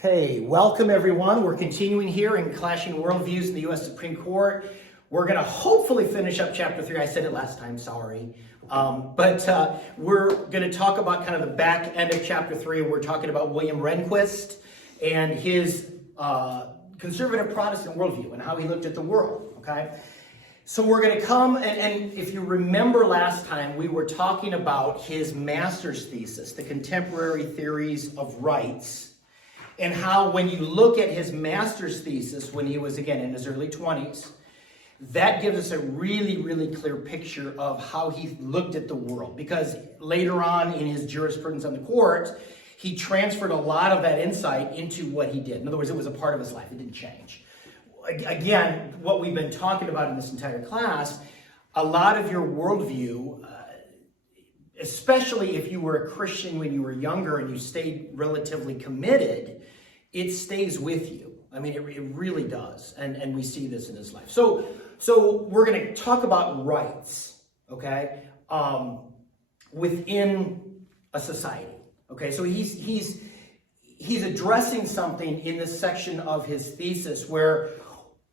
Okay, welcome everyone. We're continuing here in Clashing Worldviews in the U.S. Supreme Court. We're going to hopefully finish up Chapter 3. I said it last time, sorry. But we're going to talk about kind of the back end of Chapter 3. We're talking about William Rehnquist and his conservative Protestant worldview and how he looked at the world, okay? So we're going to come, and if you remember last time, we were talking about his master's thesis, the contemporary theories of rights, and how when you look at his master's thesis when he was, again, in his early 20s, that gives us a really, really clear picture of how he looked at the world. Because later on in his jurisprudence on the court, he transferred a lot of that insight into what he did. In other words, it was a part of his life. It didn't change. Again, what we've been talking about in this entire class, a lot of your worldview, especially if you were a Christian when you were younger and you stayed relatively committed, it stays with you. I mean, it really does. And we see this in his life. So we're going to talk about rights, okay, within a society. Okay, so he's addressing something in this section of his thesis where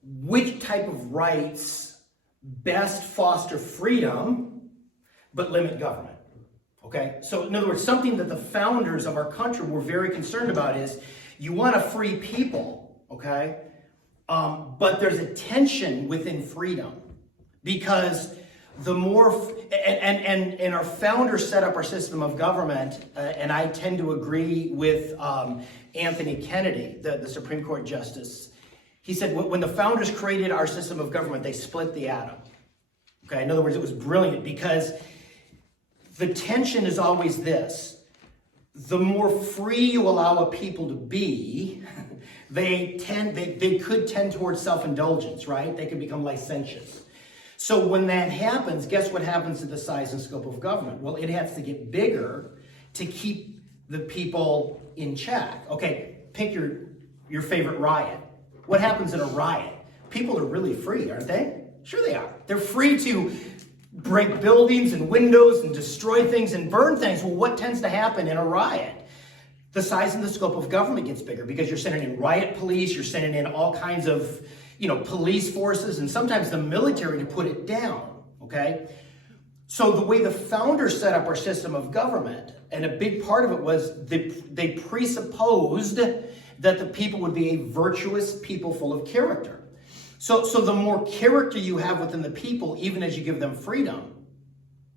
which type of rights best foster freedom but limit government. Okay, so in other words, something that the founders of our country were very concerned about is you want to free people, okay, but there's a tension within freedom because the more, and our founders set up our system of government, and I tend to agree with Anthony Kennedy, the Supreme Court Justice. He said when the founders created our system of government, they split the atom. Okay, in other words, it was brilliant because the tension is always this. The more free you allow a people to be, they could tend towards self-indulgence, right? They could become licentious. So when that happens, guess what happens to the size and scope of government? Well, it has to get bigger to keep the people in check. Okay, pick your favorite riot. What happens in a riot? People are really free, aren't they? Sure they are. They're free to break buildings and windows and destroy things and burn things. Well, what tends to happen in a riot? The size and the scope of government gets bigger because you're sending in riot police, you're sending in all kinds of, police forces and sometimes the military to put it down, okay? So the way the founders set up our system of government, and a big part of it was they presupposed that the people would be a virtuous people full of character. So the more character you have within the people, even as you give them freedom,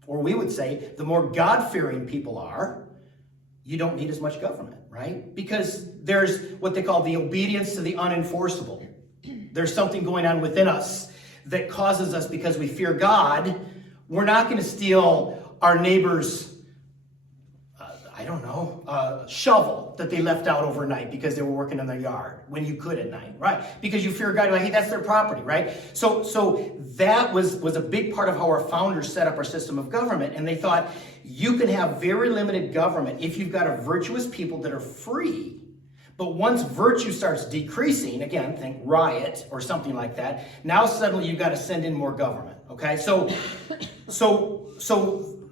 or we would say, the more God-fearing people are, you don't need as much government, right? Because there's what they call the obedience to the unenforceable. There's something going on within us that causes us, because we fear God, we're not going to steal our neighbor's shovel that they left out overnight because they were working in their yard when you could at night, right? Because you fear God, you're like, hey, that's their property, right? So that was a big part of how our founders set up our system of government. And they thought you can have very limited government if you've got a virtuous people that are free. But once virtue starts decreasing, again, think riot or something like that, now suddenly you've got to send in more government, okay? So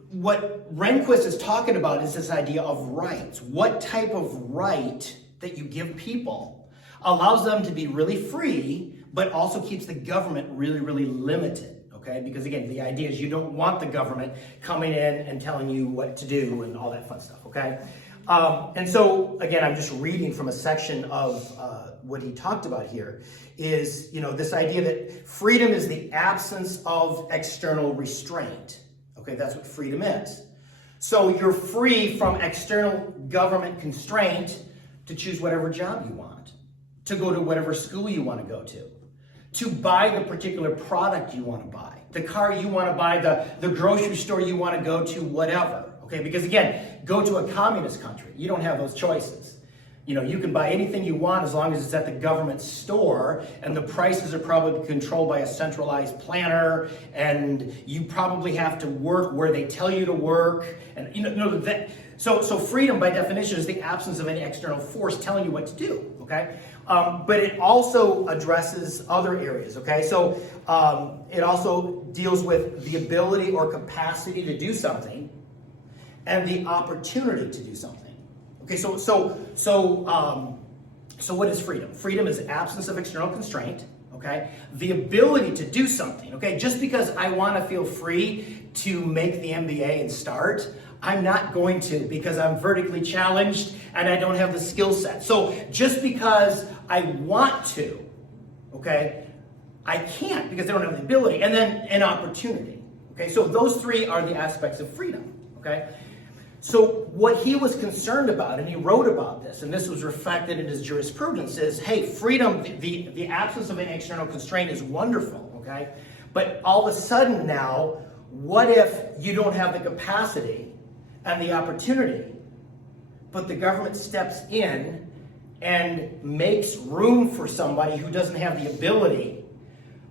what Rehnquist is talking about is this idea of rights. What type of right that you give people allows them to be really free, but also keeps the government really, really limited, okay? Because again, the idea is you don't want the government coming in and telling you what to do and all that fun stuff, okay? And so, again, I'm just reading from a section of what he talked about here is, this idea that freedom is the absence of external restraint. Okay, that's what freedom is. So you're free from external government constraint to choose whatever job you want, to go to whatever school you want to go to buy the particular product you want to buy, the car you want to buy, the grocery store you want to go to, whatever. Okay, because again, go to a communist country. You don't have those choices. You can buy anything you want as long as it's at the government store, and the prices are probably controlled by a centralized planner, and you probably have to work where they tell you to work. And so freedom by definition is the absence of any external force telling you what to do. Okay, but it also addresses other areas. Okay, so it also deals with the ability or capacity to do something, and the opportunity to do something. Okay, so So what is freedom? Freedom is absence of external constraint, okay? The ability to do something, okay? Just because I want to feel free to make the MBA and start, I'm not going to because I'm vertically challenged and I don't have the skill set. So just because I want to, okay, I can't because I don't have the ability. And then an opportunity, okay? So those three are the aspects of freedom, okay? So what he was concerned about, and he wrote about this, and this was reflected in his jurisprudence, is, hey, freedom, the absence of any external constraint is wonderful, okay? But all of a sudden now, what if you don't have the capacity and the opportunity, but the government steps in and makes room for somebody who doesn't have the ability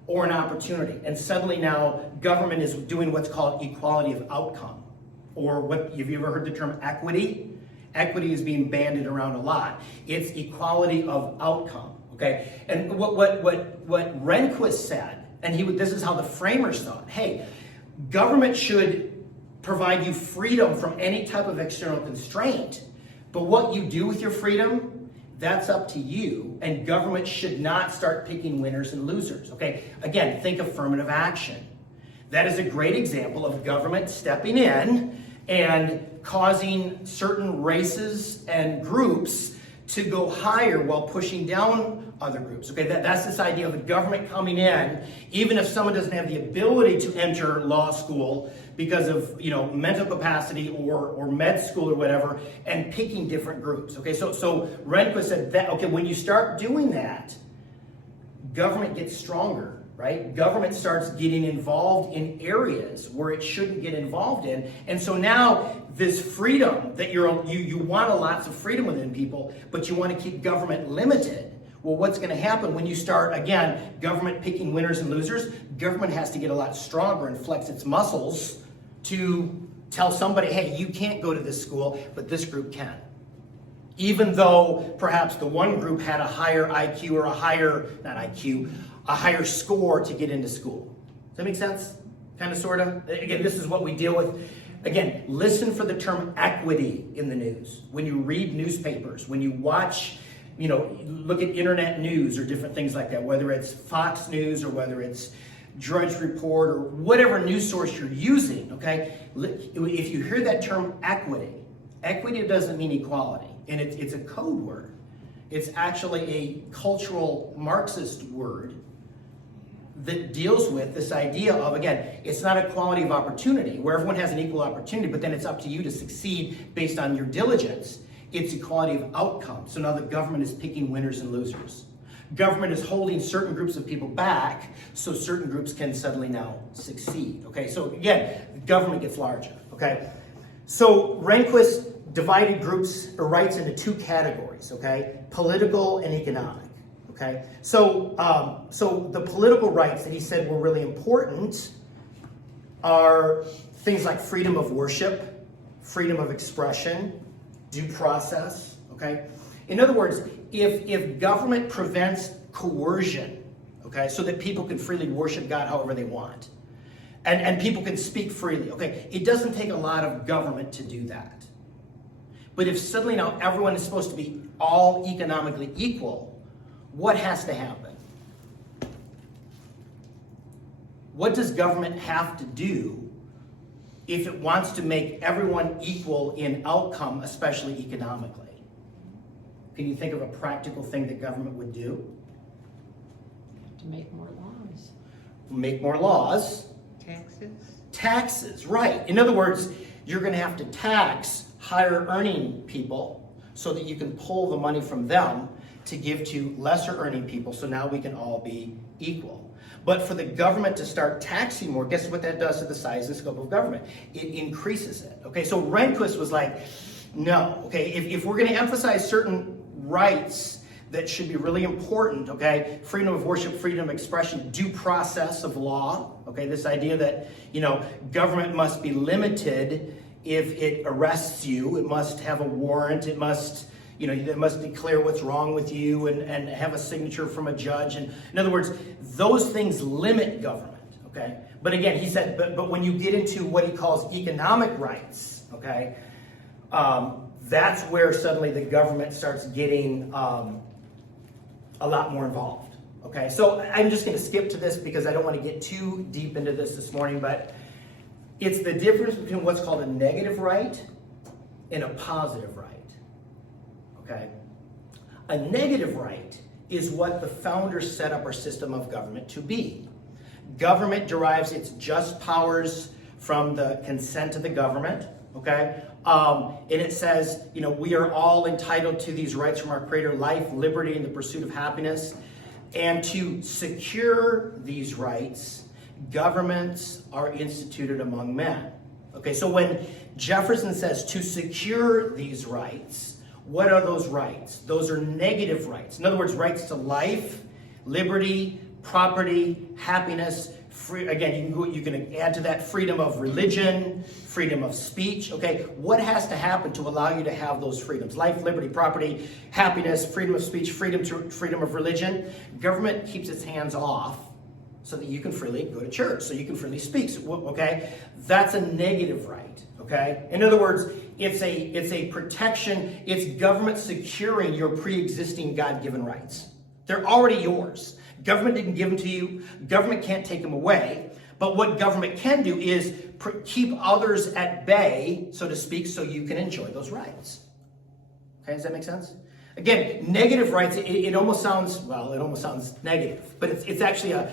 or an opportunity, and suddenly now government is doing what's called equality of outcome. Or what, have you ever heard the term equity? Equity is being bandied around a lot. It's equality of outcome, okay? And what Rehnquist said, and this is how the framers thought, hey, government should provide you freedom from any type of external constraint, but what you do with your freedom, that's up to you, and government should not start picking winners and losers, okay? Again, think affirmative action. That is a great example of government stepping in and causing certain races and groups to go higher while pushing down other groups. Okay, that's this idea of the government coming in, even if someone doesn't have the ability to enter law school because of mental capacity or med school or whatever, and picking different groups. Okay, so Rehnquist said that, okay, when you start doing that, government gets stronger. Right? Government starts getting involved in areas where it shouldn't get involved in. And so now this freedom that you want lots of freedom within people, but you want to keep government limited. Well, what's going to happen when you start, again, government picking winners and losers? Government has to get a lot stronger and flex its muscles to tell somebody, hey, you can't go to this school, but this group can. Even though perhaps the one group had a higher IQ or a higher score to get into school. Does that make sense? Kind of, sort of? Again, this is what we deal with. Again, listen for the term equity in the news. When you read newspapers, when you watch, look at internet news or different things like that, whether it's Fox News or whether it's Drudge Report or whatever news source you're using, okay? If you hear that term equity doesn't mean equality, and it's a code word. It's actually a cultural Marxist word that deals with this idea of, again, it's not equality of opportunity, where everyone has an equal opportunity, but then it's up to you to succeed based on your diligence. It's equality of outcome. So now the government is picking winners and losers. Government is holding certain groups of people back so certain groups can suddenly now succeed. Okay, so again, government gets larger. Okay, so Rehnquist divided groups or rights into two categories. Okay, political and economic. Okay, so the political rights that he said were really important are things like freedom of worship, freedom of expression, due process. Okay, in other words, if government prevents coercion, okay, so that people can freely worship God however they want, and people can speak freely, okay, it doesn't take a lot of government to do that. But if suddenly now everyone is supposed to be all economically equal, what has to happen? What does government have to do if it wants to make everyone equal in outcome, especially economically? Can you think of a practical thing that government would do? To make more laws. Make more laws. Taxes. Taxes, right. In other words, you're going to have to tax higher earning people so that you can pull the money from them to give to lesser earning people, so now we can all be equal. But for the government to start taxing more, guess what that does to the size and scope of government? It increases it. Okay, so Rehnquist was like, no, okay, if we're going to emphasize certain rights that should be really important, okay, freedom of worship, freedom of expression, due process of law, okay, this idea that, government must be limited if it arrests you, it must have a warrant, it must, they must declare what's wrong with you and have a signature from a judge. And in other words, those things limit government, okay? But again, he said, but when you get into what he calls economic rights, okay, that's where suddenly the government starts getting a lot more involved. Okay, so I'm just going to skip to this because I don't want to get too deep into this morning, but it's the difference between what's called a negative right and a positive right. Okay? A negative right is what the founders set up our system of government to be. Government derives its just powers from the consent of the government, okay? And it says, we are all entitled to these rights from our Creator, life, liberty, and the pursuit of happiness. And to secure these rights, governments are instituted among men. Okay, so when Jefferson says to secure these rights, what are those rights? Those are negative rights. In other words, rights to life, liberty, property, happiness. Again, you can add to that freedom of religion, freedom of speech. Okay, what has to happen to allow you to have those freedoms? Life, liberty, property, happiness, freedom of speech, freedom of religion. Government keeps its hands off so that you can freely go to church, so you can freely speak. Okay, that's a negative right. Okay, in other words, it's a protection. It's government securing your pre-existing God-given rights. They're already yours. Government didn't give them to you. Government can't take them away. But what government can do is keep others at bay, so to speak, so you can enjoy those rights. Okay, does that make sense? Again, negative rights, it almost sounds negative, but it's actually a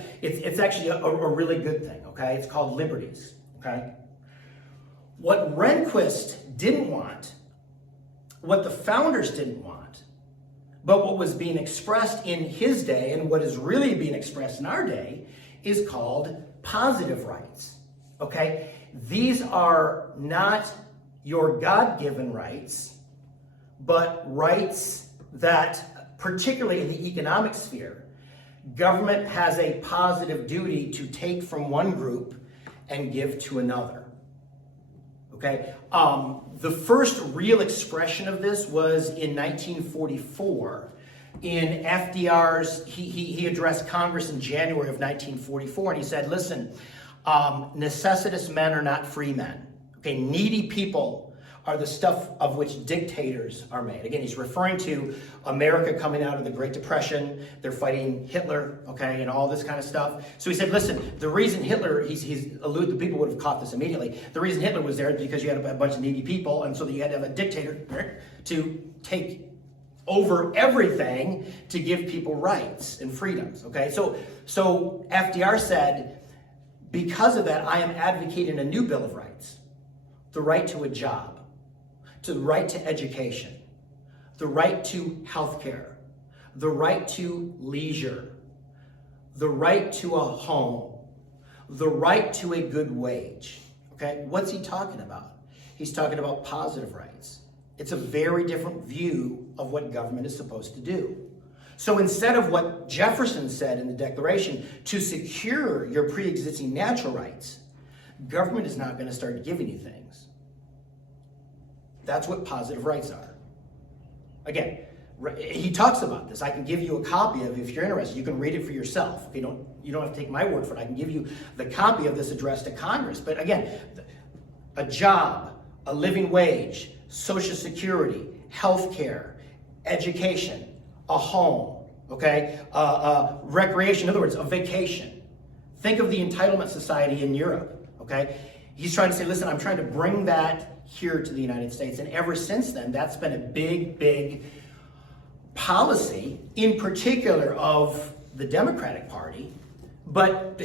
really good thing, okay? It's called liberties, okay? What Rehnquist didn't want, what the founders didn't want, but what was being expressed in his day and what is really being expressed in our day is called positive rights, okay? These are not your God-given rights, but rights that, particularly in the economic sphere, government has a positive duty to take from one group and give to another. Okay, the first real expression of this was in 1944. In FDR's, he addressed Congress in January of 1944, and he said, listen, necessitous men are not free men. Okay, needy people are the stuff of which dictators are made. Again, he's referring to America coming out of the Great Depression. They're fighting Hitler, okay, and all this kind of stuff. So he said, listen, the reason Hitler, he's alluded, the people would have caught this immediately. The reason Hitler was there is because you had a bunch of needy people, and so that you had to have a dictator to take over everything to give people rights and freedoms, okay? So FDR said, because of that, I am advocating a new Bill of Rights. The right to a job, to the right to education, the right to health care, the right to leisure, the right to a home, the right to a good wage. Okay, what's he talking about? He's talking about positive rights. It's a very different view of what government is supposed to do. So instead of what Jefferson said in the Declaration, to secure your pre-existing natural rights, government is not going to start giving you things. That's what positive rights are. Again, he talks about this. I can give you a copy of it if you're interested. You can read it for yourself. You don't have to take my word for it. I can give you the copy of this address to Congress. But again, a job, a living wage, Social Security, health care, education, a home, okay, recreation, in other words, a vacation. Think of the entitlement society in Europe, okay? He's trying to say, listen, I'm trying to bring that here to the United States. And ever since then, that's been a big policy, in particular of the Democratic Party, but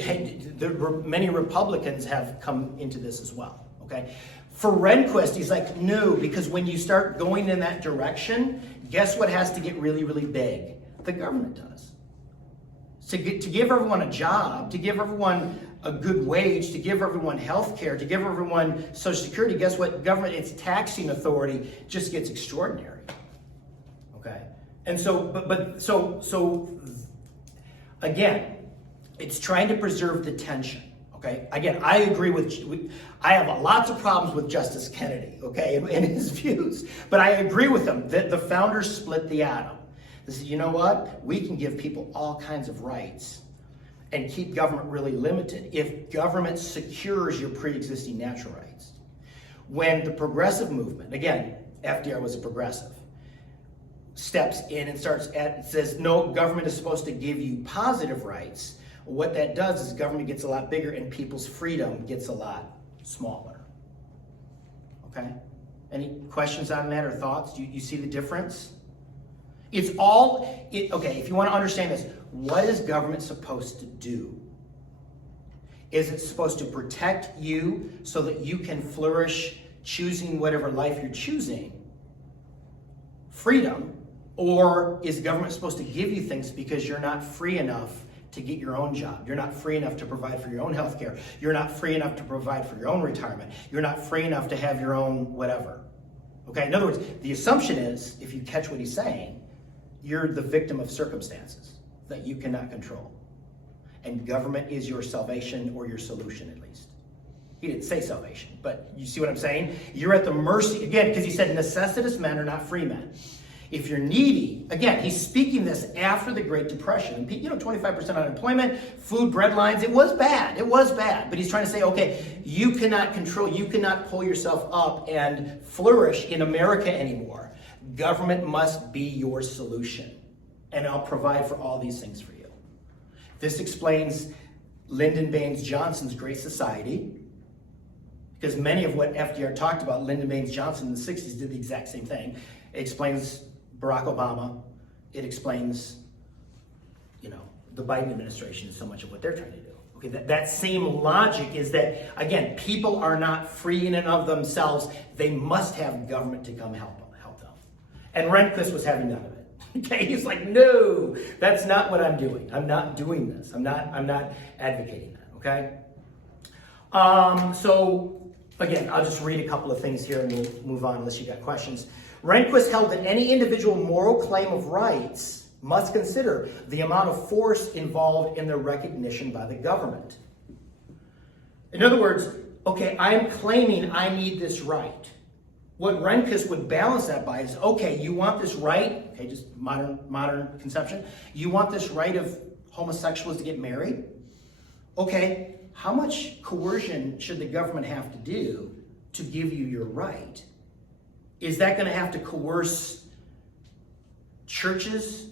many Republicans have come into this as well, okay? For Rehnquist, he's like, no, because when you start going in that direction, guess what has to get really, really big? The government does. To give everyone a job, to give everyone a good wage, to give everyone health care, to give everyone Social Security, guess what? Government, its taxing authority just gets extraordinary. Okay? And so again, it's trying to preserve the tension. Okay? Again, I agree I have lots of problems with Justice Kennedy, okay, and his views, but I agree with him that the founders split the atom. They said, you know what? We can give people all kinds of rights and keep government really limited if government secures your pre-existing natural rights. When the progressive movement, again, FDR was a progressive, steps in and says, no, government is supposed to give you positive rights. What that does is government gets a lot bigger and people's freedom gets a lot smaller. Okay? Any questions on that or thoughts? Do you see the difference? It's all, okay, if you want to understand this, what is government supposed to do? Is it supposed to protect you so that you can flourish choosing whatever life you're choosing? Freedom. Or is government supposed to give you things because you're not free enough to get your own job? You're not free enough to provide for your own health care. You're not free enough to provide for your own retirement. You're not free enough to have your own whatever. Okay, in other words, the assumption is, if you catch what he's saying, you're the victim of circumstances that you cannot control. And government is your salvation or your solution, at least. He didn't say salvation, but you see what I'm saying? You're at the mercy, again, because he said necessitous men are not free men. If you're needy, again, he's speaking this after the Great Depression. And 25% unemployment, food, bread lines, it was bad. It was bad. But he's trying to say, okay, you cannot control, you cannot pull yourself up and flourish in America anymore. Government must be your solution. And I'll provide for all these things for you. This explains Lyndon Baines Johnson's Great Society. Because many of what FDR talked about, Lyndon Baines Johnson in the 60s did the exact same thing. It explains Barack Obama. It explains, the Biden administration and so much of what they're trying to do. Okay, that same logic is that, again, people are not free in and of themselves. They must have government to come help them. And Rehnquist was having none of it. Okay, he's like, no, that's not what I'm doing. I'm not doing this. I'm not advocating that. Okay. So again, I'll just read a couple of things here and we'll move on unless you got questions. Rehnquist held that any individual moral claim of rights must consider the amount of force involved in their recognition by the government. In other words, okay, I'm claiming I need this right. What Rehnquist would balance that by is, okay, you want this right, okay, just modern conception, you want this right of homosexuals to get married? Okay, how much coercion should the government have to do to give you your right? Is that going to have to coerce churches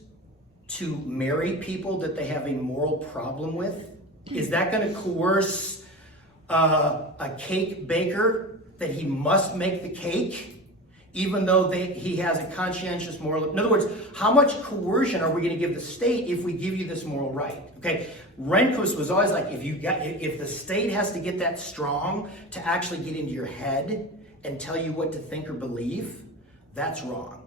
to marry people that they have a moral problem with? Is that going to coerce a cake baker that he must make the cake, even though he has a conscientious moral? In other words, how much coercion are we going to give the state if we give you this moral right? Okay, Rehnquist was always like, if the state has to get that strong to actually get into your head and tell you what to think or believe, that's wrong.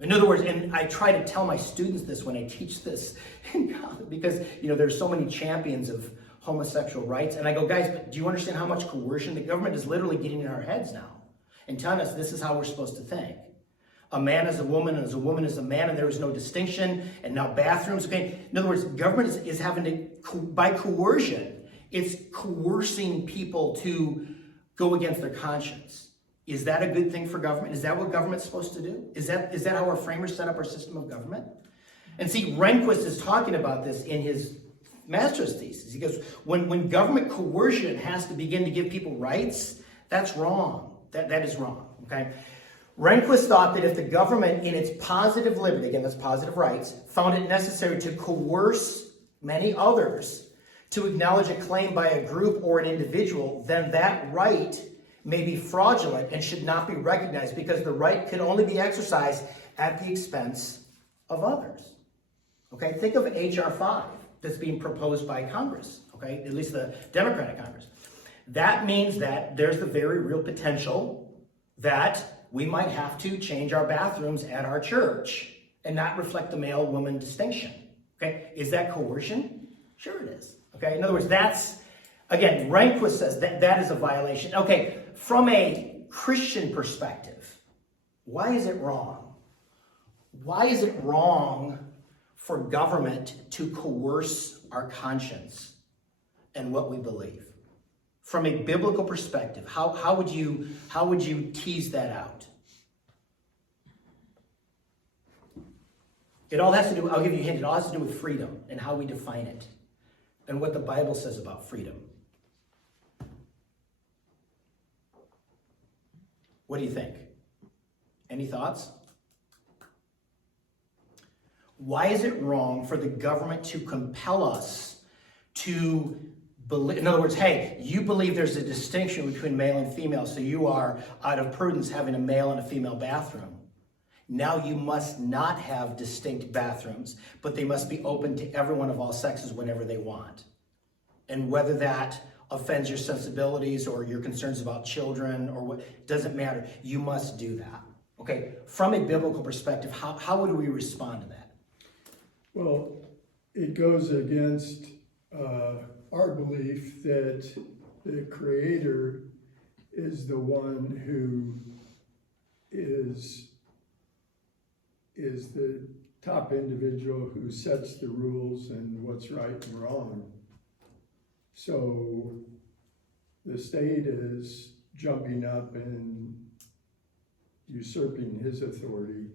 In other words, and I try to tell my students this when I teach this in college, because there's so many champions of homosexual rights, and I go, guys, but do you understand how much coercion the government is literally getting in our heads now and telling us this is how we're supposed to think? A man is a woman, and as a woman is a man, and there is no distinction, and now bathrooms. Okay, in other words, government is having to, by coercion, it's coercing people to go against their conscience. Is that a good thing for government? Is that what government's supposed to do? Is that how our framers set up our system of government? And see, Rehnquist is talking about this in his master's thesis. He goes, when government coercion has to begin to give people rights, that's wrong. That is wrong, okay? Rehnquist thought that if the government, in its positive liberty, again, that's positive rights, found it necessary to coerce many others to acknowledge a claim by a group or an individual, then that right may be fraudulent and should not be recognized because the right can only be exercised at the expense of others. Okay, think of H.R. 5 that's being proposed by Congress, okay, at least the Democratic Congress. That means that there's the very real potential that we might have to change our bathrooms at our church and not reflect the male-woman distinction. Okay, is that coercion? Sure it is. Okay, in other words, that's, again, Rehnquist says that is a violation. Okay, from a Christian perspective, why is it wrong? Why is it wrong for government to coerce our conscience and what we believe? From a biblical perspective, how would you tease that out? It all has to do, I'll give you a hint, it all has to do with freedom and how we define it and what the Bible says about freedom. What do you think? Any thoughts? Why is it wrong for the government to compel us to believe? In other words, hey, you believe there's a distinction between male and female, so you are, out of prudence, having a male and a female bathroom. Now you must not have distinct bathrooms, but they must be open to everyone of all sexes whenever they want. And whether that offends your sensibilities or your concerns about children or what, doesn't matter. You must do that. Okay, from a biblical perspective, how would we respond to that? Well, it goes against our belief that the Creator is the one who is the top individual who sets the rules and what's right and wrong. So the state is jumping up and usurping his authority,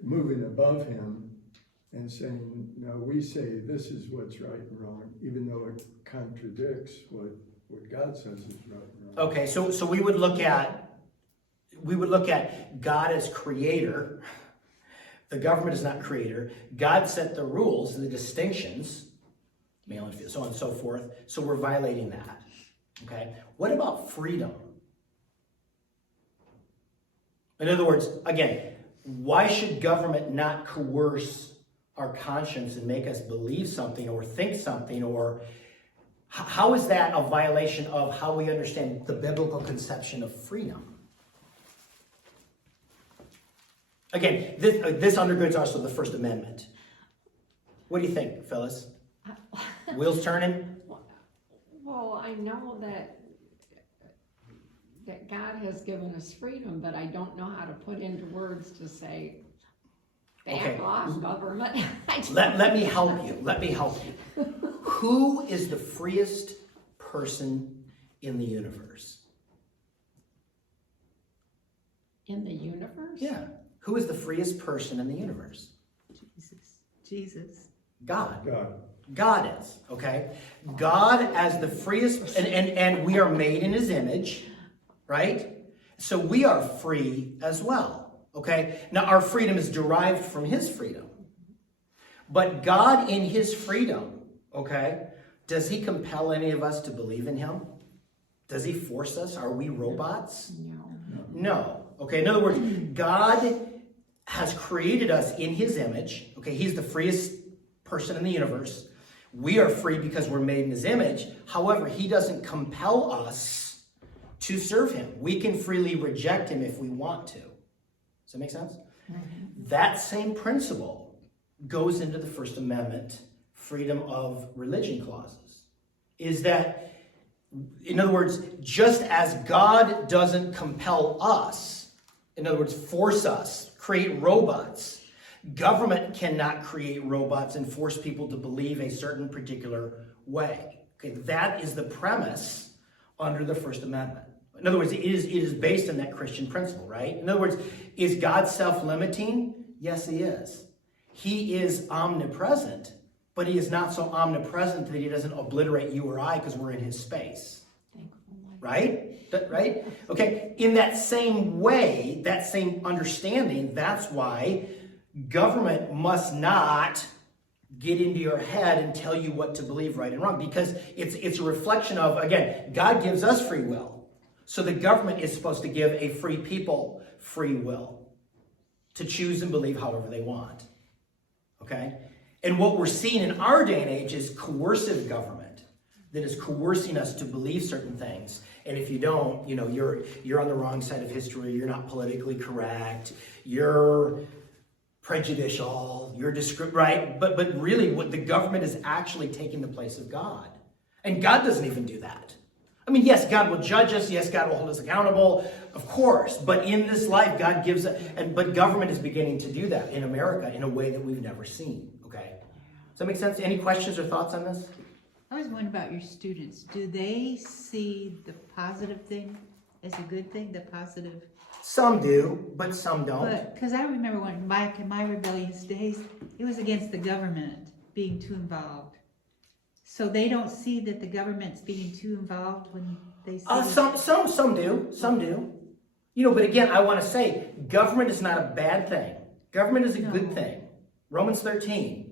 moving above him and saying, no, we say this is what's right and wrong, even though it contradicts what God says is right and wrong. Okay, so we would look at God as creator. The government is not creator. God set the rules, the distinctions, male and female, so on and so forth. So we're violating that. Okay. What about freedom? In other words, again, why should government not coerce our conscience and make us believe something or think something? Or how is that a violation of how we understand the biblical conception of freedom? Again, this undergirds also the First Amendment. What do you think, Phyllis? Wheels turning? Well, I know that God has given us freedom, but I don't know how to put into words to say, back off, government. Let me help you. Let me help you. Who is the freest person in the universe? In the universe? Yeah. Who is the freest person in the universe? Jesus. God. God. God is, okay? God as the freest, and we are made in his image, right? So we are free as well, okay? Now our freedom is derived from his freedom. But God in his freedom, okay, does he compel any of us to believe in him? Does he force us? Are we robots? No. Okay, in other words, God has created us in his image. Okay, he's the freest person in the universe. We are free because we're made in his image. However, he doesn't compel us to serve him. We can freely reject him if we want to. Does that make sense? Mm-hmm. That same principle goes into the First Amendment freedom of religion clauses. Is that, in other words, just as God doesn't compel us, in other words, force us, create robots, government cannot create robots and force people to believe a certain particular way. Okay, that is the premise under the First Amendment. In other words, it is based on that Christian principle, right? In other words, is God self-limiting? Yes, he is. He is omnipresent, but he is not so omnipresent that he doesn't obliterate you or I because we're in his space. Right? Right? Okay, in that same way, that same understanding, that's why government must not get into your head and tell you what to believe right and wrong, because it's a reflection of, again, God gives us free will. So the government is supposed to give a free people free will to choose and believe however they want. Okay? And what we're seeing in our day and age is coercive government that is coercing us to believe certain things. And if you don't, you're on the wrong side of history, you're not politically correct, you're prejudicial, you're right? But really what the government is actually taking the place of God. And God doesn't even do that. I mean, yes, God will judge us, yes, God will hold us accountable, of course, but in this life, God gives but government is beginning to do that in America in a way that we've never seen, okay? Does that make sense? Any questions or thoughts on this? I was wondering about your students. Do they see the positive thing as a good thing, the positive? Some do, but some don't. Because I remember when back in my rebellious days, it was against the government being too involved. So they don't see that the government's being too involved when they see some do. But again, I want to say government is not a bad thing. Government is a good thing. Romans 13,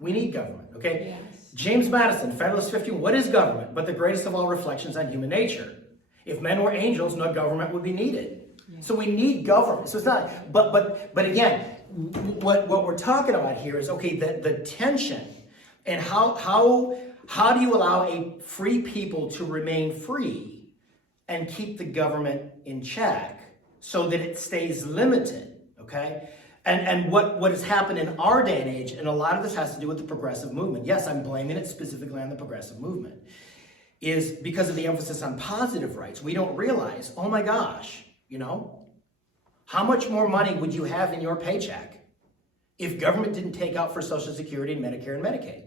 we need government, okay? Yes. James Madison, Federalist 15, what is government but the greatest of all reflections on human nature? If men were angels, no government would be needed. So we need government. So it's not, but again, what we're talking about here is, okay, the tension and how do you allow a free people to remain free and keep the government in check so that it stays limited, okay? And what has happened in our day and age, and a lot of this has to do with the progressive movement. Yes, I'm blaming it specifically on the progressive movement, is because of the emphasis on positive rights. We don't realize, oh my gosh, you know, how much more money would you have in your paycheck if government didn't take out for Social Security and Medicare and Medicaid?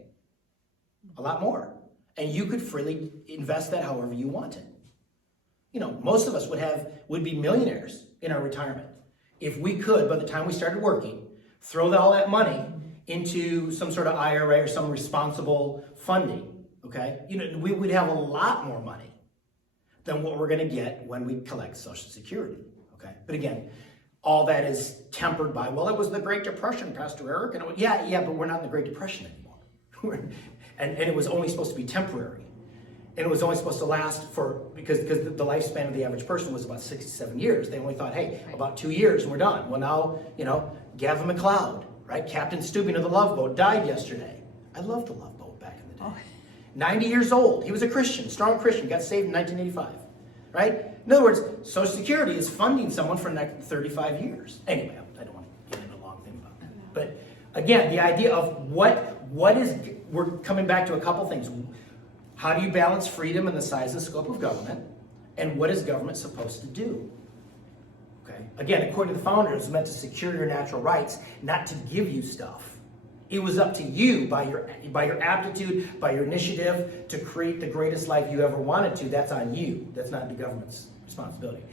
A lot more. And you could freely invest that however you wanted. You know, most of us would be millionaires in our retirement if we could, by the time we started working, throw all that money into some sort of IRA or some responsible funding, okay? You know, we would have a lot more money than what we're gonna get when we collect Social Security, okay? But again, all that is tempered by, well, it was the Great Depression, Pastor Erik, and it was, yeah, but we're not in the Great Depression anymore. and it was only supposed to be temporary. And it was only supposed to last because the lifespan of the average person was about 67 years. They only thought, hey, about 2 years and we're done. Well, now, you know, Gavin MacLeod, right? Captain Stubing of the Love Boat died yesterday. I loved the Love Boat back in the day. 90 years old. He was a Christian, strong Christian, got saved in 1985, right? In other words, Social Security is funding someone for the next 35 years. Anyway, I don't want to get into a long thing about that. But again, the idea of what is, we're coming back to a couple things. How do you balance freedom and the size and scope of government? And what is government supposed to do? Okay. Again, according to the founders, it was meant to secure your natural rights, not to give you stuff. It was up to you by your aptitude, by your initiative to create the greatest life you ever wanted to. That's on you. That's not the government's responsibility.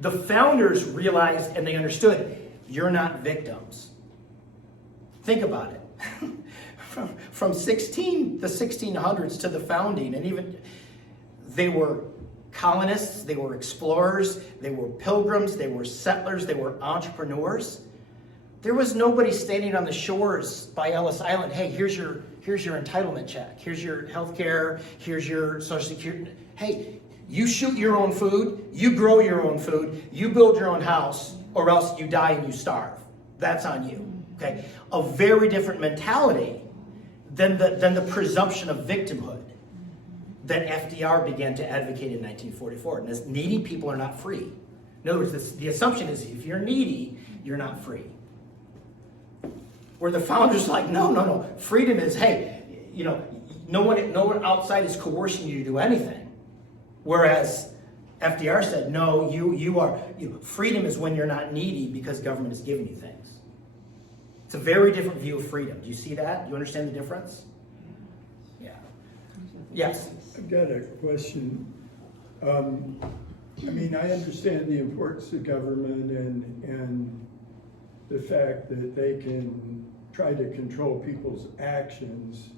The founders realized and they understood, you're not victims. Think about it. From the 1600s to the founding, and even they were colonists, they were explorers, they were pilgrims, they were settlers, they were entrepreneurs. There was nobody standing on the shores by Ellis Island, hey, here's your entitlement check, here's your health care, here's your Social Security. Hey, you shoot your own food, you grow your own food, you build your own house, or else you die and you starve. That's on you. Okay? A very different mentality than the presumption of victimhood that FDR began to advocate in 1944. And as needy people are not free. In other words, the assumption is if you're needy, you're not free. Where the founders are like, no. Freedom is, hey, you know, no one outside is coercing you to do anything. Whereas FDR said, no, freedom is when you're not needy because government is giving you things. It's a very different view of freedom. Do you see that? Do you understand the difference? Yeah. Yes. I've got a question. I mean, I understand the importance of government and the fact that they can try to control people's actions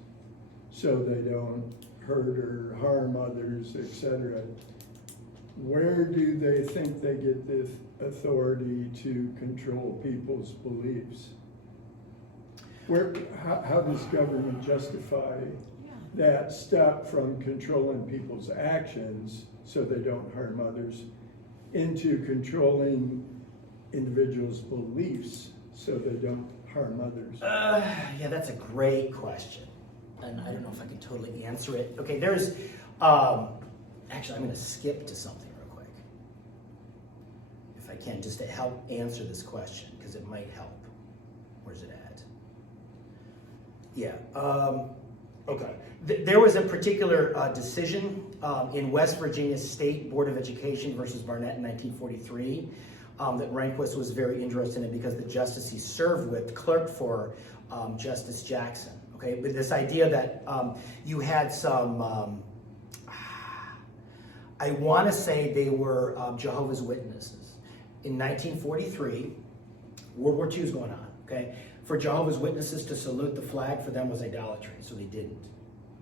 so they don't hurt or harm others, etc. Where do they think they get the authority to control people's beliefs? How does government justify that step from controlling people's actions so they don't harm others into controlling individuals' beliefs so they don't harm others? Yeah, that's a great question. And I don't know if I can totally answer it. Okay, there's, actually I'm gonna skip to something real quick. If I can, just to help answer this question, because it might help. Where's it at? Yeah, okay. There was a particular decision in West Virginia State Board of Education versus Barnett in 1943 that Rehnquist was very interested in because the justice he served with clerked for Justice Jackson. Okay, but this idea that you had some, I want to say they were Jehovah's Witnesses. In 1943, World War II is going on, okay? For Jehovah's Witnesses to salute the flag for them was idolatry, so they didn't.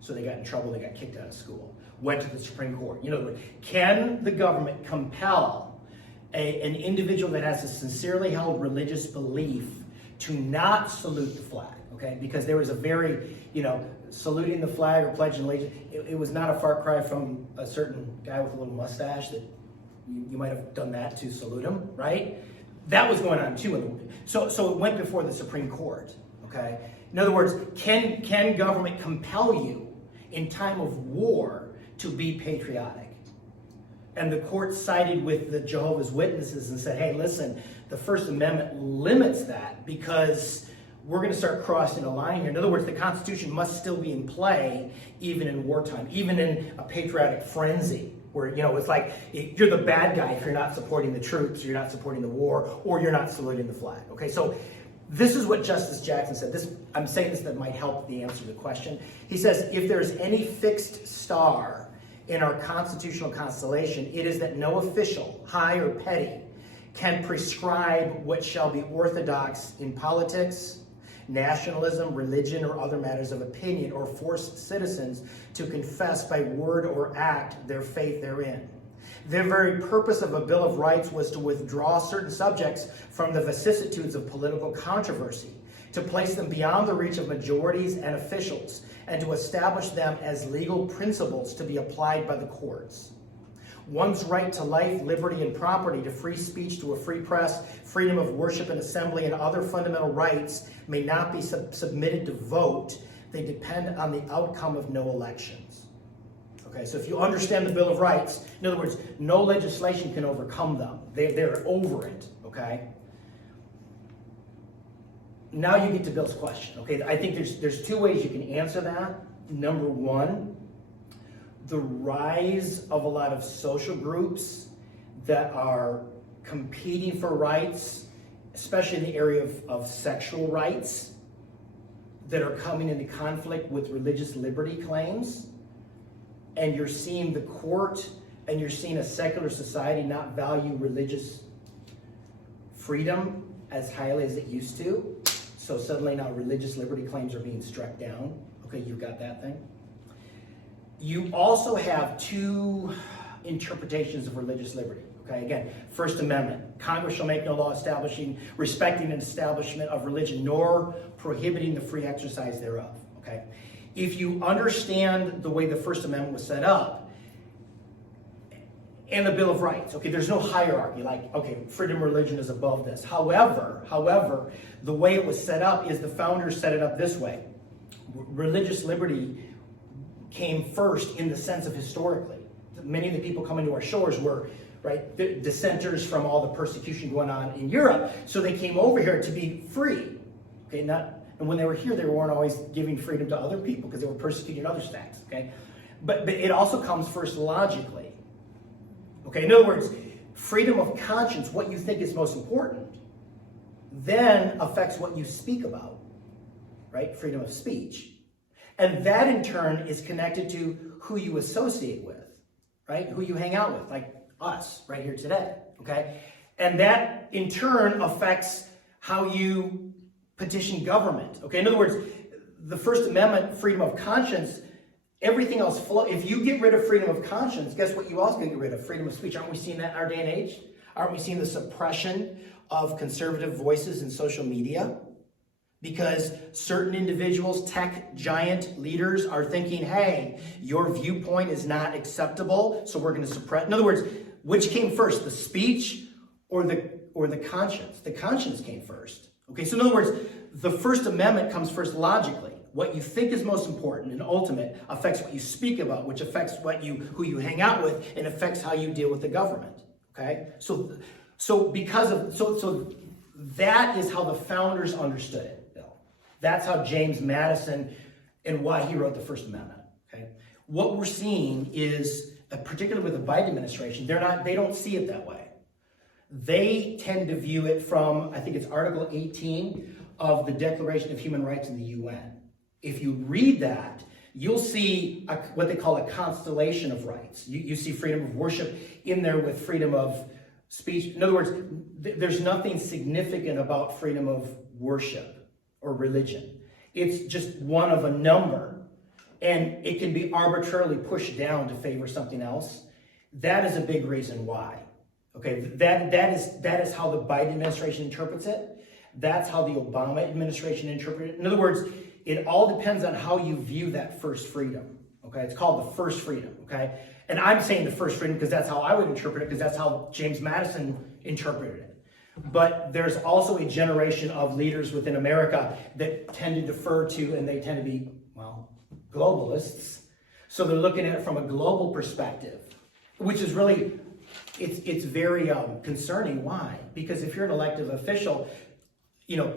So they got in trouble, they got kicked out of school, went to the Supreme Court. You know, can the government compel an individual that has a sincerely held religious belief to not salute the flag, okay? Because there was a very, saluting the flag or pledging allegiance, it was not a far cry from a certain guy with a little mustache that you might have done that to salute him, right? That was going on too. So it went before the Supreme Court, okay? In other words, can government compel you in time of war to be patriotic? And the court sided with the Jehovah's Witnesses and said, hey, listen, the First Amendment limits that because we're going to start crossing a line here. In other words, the Constitution must still be in play even in wartime, even in a patriotic frenzy where, it's like you're the bad guy if you're not supporting the troops, or you're not supporting the war, or you're not saluting the flag. Okay, so this is what Justice Jackson said. I'm saying this that might help the answer to the question. He says, if there's any fixed star in our constitutional constellation, it is that no official, high or petty, can prescribe what shall be orthodox in politics, nationalism, religion, or other matters of opinion, or force citizens to confess by word or act their faith therein. The very purpose of a Bill of Rights was to withdraw certain subjects from the vicissitudes of political controversy, to place them beyond the reach of majorities and officials, and to establish them as legal principles to be applied by the courts. One's right to life, liberty, and property, to free speech, to a free press, freedom of worship and assembly, and other fundamental rights may not be submitted to vote. They depend on the outcome of no elections. Okay, so if you understand the Bill of Rights, in other words, no legislation can overcome them. They're over it, okay? Now you get to Bill's question, okay? I think there's two ways you can answer that. Number one, the rise of a lot of social groups that are competing for rights, especially in the area of sexual rights, that are coming into conflict with religious liberty claims. And you're seeing the court and you're seeing a secular society not value religious freedom as highly as it used to. So suddenly now religious liberty claims are being struck down. Okay, you've got that thing. You also have two interpretations of religious liberty. Okay, again, First Amendment. Congress shall make no law establishing, respecting an establishment of religion, nor prohibiting the free exercise thereof. Okay? If you understand the way the First Amendment was set up, and the Bill of Rights, okay, there's no hierarchy, like, okay, freedom of religion is above this. However, the way it was set up is the founders set it up this way. Religious liberty came first in the sense of historically. Many of the people coming to our shores were, right, dissenters from all the persecution going on in Europe, so they came over here to be free. Okay, and when they were here, they weren't always giving freedom to other people because they were persecuting other sects. Okay, but it also comes first logically. Okay, in other words, freedom of conscience, what you think is most important, then affects what you speak about, right? Freedom of speech. And that in turn is connected to who you associate with, right? Who you hang out with, like us right here today, okay? And that in turn affects how you petition government, okay? In other words, the First Amendment, freedom of conscience, everything else flows. If you get rid of freedom of conscience, guess what you also get rid of? Freedom of speech. Aren't we seeing that in our day and age? Aren't we seeing the suppression of conservative voices in social media? Because certain individuals, tech giant leaders, are thinking, hey, your viewpoint is not acceptable, so we're going to suppress. In other words, which came first, the speech or the conscience? The conscience came first. Okay, so in other words, the First Amendment comes first logically. What you think is most important and ultimate affects what you speak about, which affects who you hang out with, and affects how you deal with the government. Okay, so that is how the founders understood it. That's how James Madison and why he wrote the First Amendment. Okay, what we're seeing is, particularly with the Biden administration, they don't see it that way. They tend to view it from, I think it's Article 18 of the Declaration of Human Rights in the UN. If you read that, you'll see what they call a constellation of rights. You see freedom of worship in there with freedom of speech. In other words, there's nothing significant about freedom of worship or religion. It's just one of a number, and it can be arbitrarily pushed down to favor something else. That is a big reason why. Okay, that is how the Biden administration interprets it. That's how the Obama administration interpreted it. In other words, it all depends on how you view that first freedom. Okay, it's called the first freedom. Okay, and I'm saying the first freedom because that's how I would interpret it, because that's how James Madison interpreted it. But there's also a generation of leaders within America that tend to defer to, and they tend to be, well, globalists. So they're looking at it from a global perspective, which is really, it's very concerning. Why? Because if you're an elected official,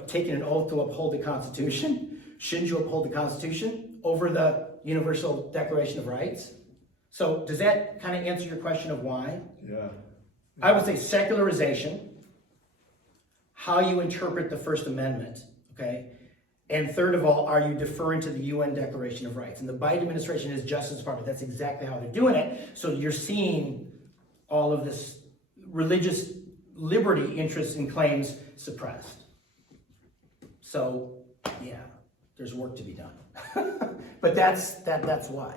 taking an oath to uphold the Constitution, shouldn't you uphold the Constitution over the Universal Declaration of Rights? So does that kind of answer your question of why? Yeah. I would say secularization, how you interpret the First Amendment, okay? And third of all, are you deferring to the UN Declaration of Rights? And the Biden administration is Justice Department. That's exactly how they're doing it. So you're seeing all of this religious liberty interests and claims suppressed. So, yeah, there's work to be done. But that's why.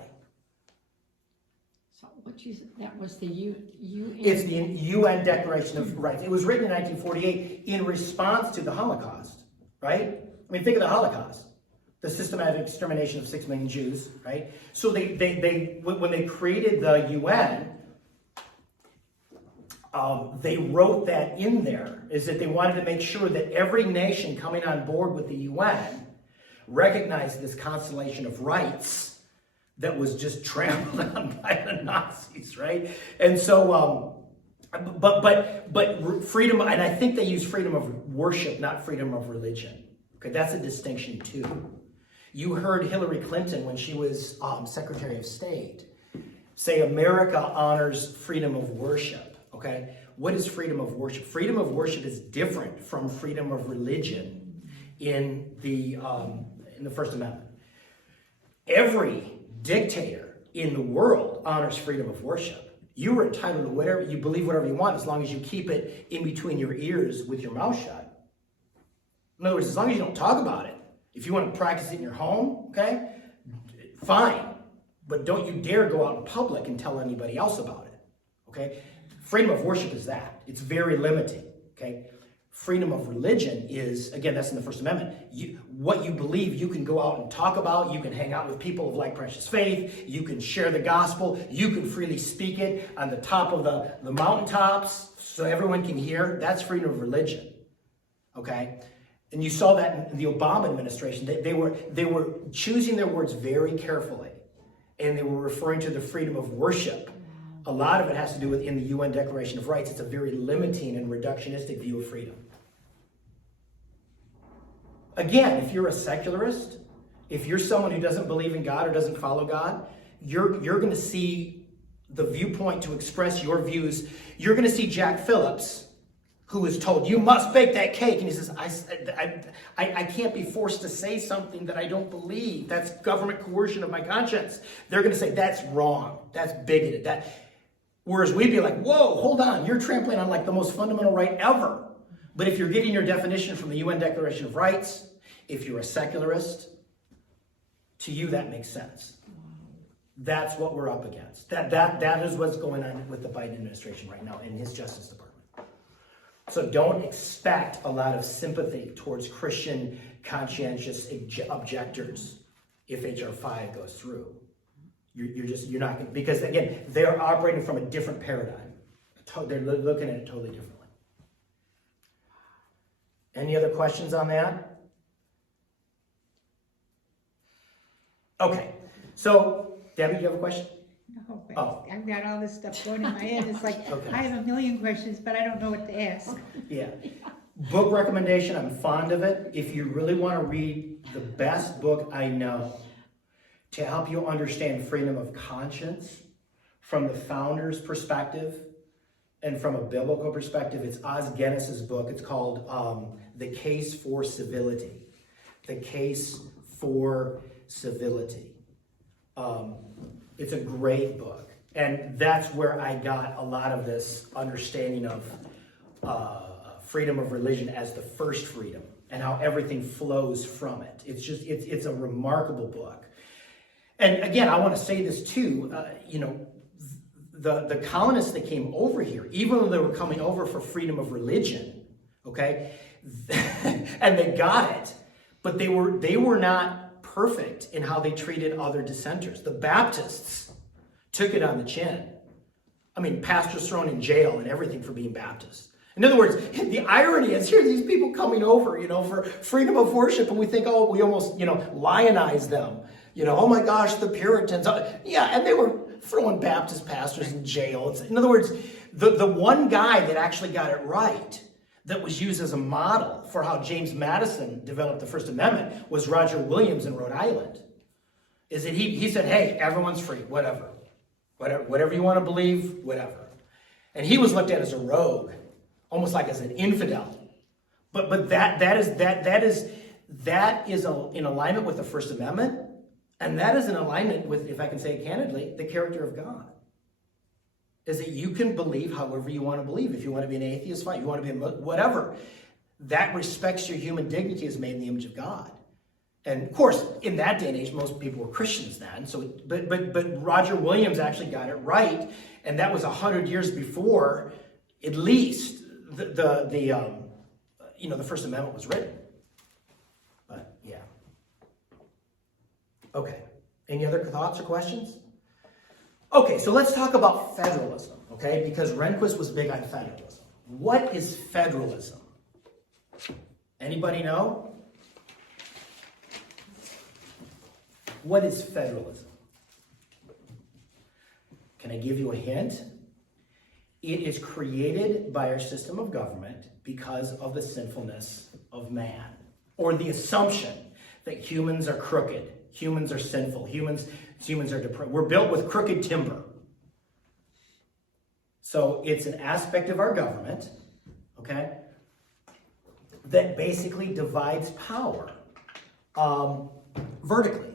So what you said, that was the UN? It's the UN Declaration of Rights. It was written in 1948 in response to the Holocaust, right? I mean, think of the Holocaust, the systematic extermination of 6 million Jews, right? So they when they created the UN, they wrote that in there, is that they wanted to make sure that every nation coming on board with the UN recognized this constellation of rights that was just trampled on by the Nazis, right? And so, but freedom, and I think they use freedom of worship, not freedom of religion. Okay, that's a distinction too. You heard Hillary Clinton, when she was Secretary of State, say America honors freedom of worship. Okay, what is freedom of worship? Freedom of worship is different from freedom of religion in the First Amendment. Every dictator in the world honors freedom of worship. You are entitled to whatever you believe, whatever you want, as long as you keep it in between your ears with your mouth shut. In other words, as long as you don't talk about it. If you want to practice it in your home, okay, fine. But don't you dare go out in public and tell anybody else about it, okay? Freedom of worship is that. It's very limiting, okay? Freedom of religion is, again, that's in the First Amendment. What you believe, you can go out and talk about. You can hang out with people of like precious faith. You can share the gospel. You can freely speak it on the top of the mountaintops so everyone can hear. That's freedom of religion, okay? And you saw that in the Obama administration. They were choosing their words very carefully, and they were referring to the freedom of worship. A lot of it has to do with in the UN Declaration of Rights. It's a very limiting and reductionistic view of freedom. Again, if you're a secularist, if you're someone who doesn't believe in God or doesn't follow God, you're going to see the viewpoint to express your views. You're going to see Jack Phillips, who is told, you must bake that cake. And he says, I can't be forced to say something that I don't believe. That's government coercion of my conscience. They're going to say, that's wrong. That's bigoted. Whereas we'd be like, whoa, hold on. You're trampling on like the most fundamental right ever. But if you're getting your definition from the UN Declaration of Rights, if you're a secularist, to you that makes sense. That's what we're up against. That is what's going on with the Biden administration right now in his Justice Department. So don't expect a lot of sympathy towards Christian conscientious objectors if H.R. 5 goes through. You're not going to, because again, they're operating from a different paradigm. They're looking at it totally differently. Any other questions on that? Okay, so Debbie, do you have a question? No, but Oh. I've got all this stuff going in my head. It's like, Okay. I have a million questions, but I don't know what to ask. Yeah. Book recommendation, I'm fond of it. If you really want to read the best book I know to help you understand freedom of conscience from the founder's perspective and from a biblical perspective, it's Os Guinness's book. It's called The Case for Civility. The Case for Civility. It's a great book. And that's where I got a lot of this understanding of freedom of religion as the first freedom and how everything flows from it. It's a remarkable book. And again, I want to say this too, the colonists that came over here, even though they were coming over for freedom of religion, okay, and they got it, but they were not perfect in how they treated other dissenters. The Baptists took it on the chin. I mean, pastors thrown in jail and everything for being Baptist. In other words, the irony is here are these people coming over, for freedom of worship, and we think, oh, we almost, lionize them. Oh my gosh, the Puritans. Yeah, and they were throwing Baptist pastors in jail. In other words, the one guy that actually got it right, that was used as a model for how James Madison developed the First Amendment, was Roger Williams in Rhode Island. Is that he said, hey, everyone's free, whatever you want to believe, whatever. And he was looked at as a rogue, almost like as an infidel. But that is in alignment with the First Amendment, and that is in alignment with, if I can say it candidly, the character of God. Is that you can believe however you want to believe. If you want to be an atheist, fine. You want to be whatever. That respects your human dignity as made in the image of God. And of course, in that day and age, most people were Christians then. So, but Roger Williams actually got it right, and that was 100 years before, at least, the First Amendment was written. But yeah. Okay. Any other thoughts or questions? Okay, so let's talk about federalism, okay? Because Rehnquist was big on federalism. What is federalism? Anybody know? What is federalism? Can I give you a hint? It is created by our system of government because of the sinfulness of man, or the assumption that humans are crooked, humans are sinful, humans are depraved. We're built with crooked timber. So it's an aspect of our government, okay, that basically divides power vertically.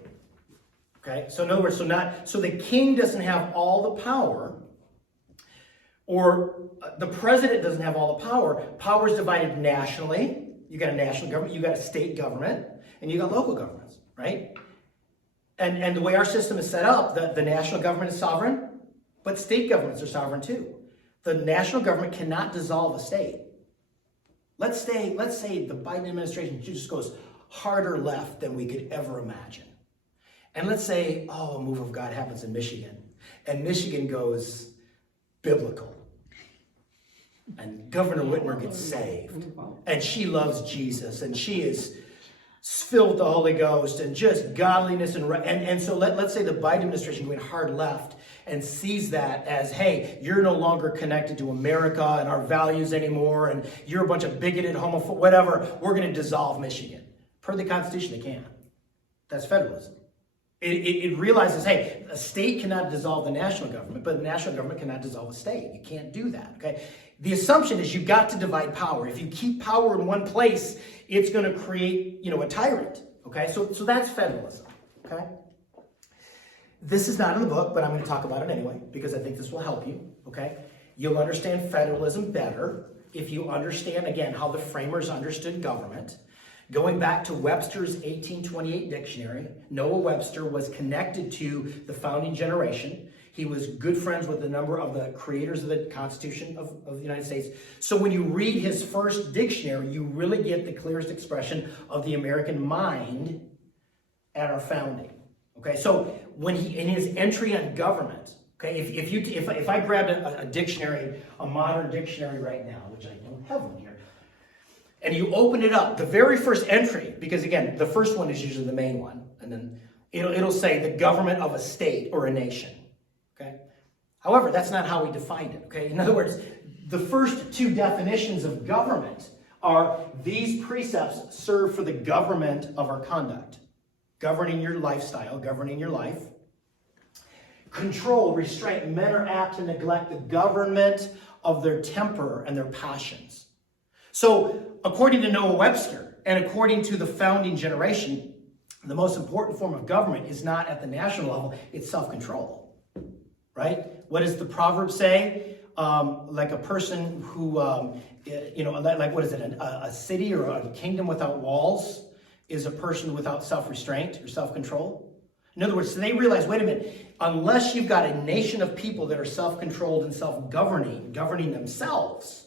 Okay, so in other words, so the king doesn't have all the power, or the president doesn't have all the power. Power is divided nationally. You got a national government, you got a state government, and you got local governments, right? And the way our system is set up, the national government is sovereign, but state governments are sovereign too. The national government cannot dissolve a state. Let's say the Biden administration just goes harder left than we could ever imagine. And let's say, a move of God happens in Michigan, and Michigan goes biblical. And Governor Whitmer gets saved, and she loves Jesus, and she is filled with the Holy Ghost and just godliness. And so let's say the Biden administration going hard left and sees that as, hey, you're no longer connected to America and our values anymore, and you're a bunch of bigoted, homophobic, whatever, we're going to dissolve Michigan. Per the Constitution, they can. That's federalism. It realizes, hey, a state cannot dissolve the national government, but the national government cannot dissolve a state. You can't do that, okay? The assumption is you've got to divide power. If you keep power in one place, it's going to create, a tyrant, okay? So that's federalism, okay? This is not in the book, but I'm going to talk about it anyway, because I think this will help you, okay? You'll understand federalism better if you understand, again, how the framers understood government. Going back to Webster's 1828 dictionary, Noah Webster was connected to the founding generation. He was good friends with a number of the creators of the Constitution of the United States. So when you read his first dictionary, you really get the clearest expression of the American mind at our founding. Okay, so when in his entry on government, okay, if I grabbed a dictionary, a modern dictionary right now, which I don't have one here, and you open it up, the very first entry, because again, the first one is usually the main one, and then it'll say the government of a state or a nation, okay? However, that's not how we defined it, okay? In other words, the first two definitions of government are these precepts serve for the government of our conduct, governing your lifestyle, governing your life. Control, restraint, men are apt to neglect the government of their temper and their passions. So, according to Noah Webster, and according to the founding generation, the most important form of government is not at the national level, it's self-control, right? What does the proverb say? Like a person who, like what is it? A city or a kingdom without walls is a person without self-restraint or self-control. In other words, so they realize, wait a minute, unless you've got a nation of people that are self-controlled and self-governing, governing themselves,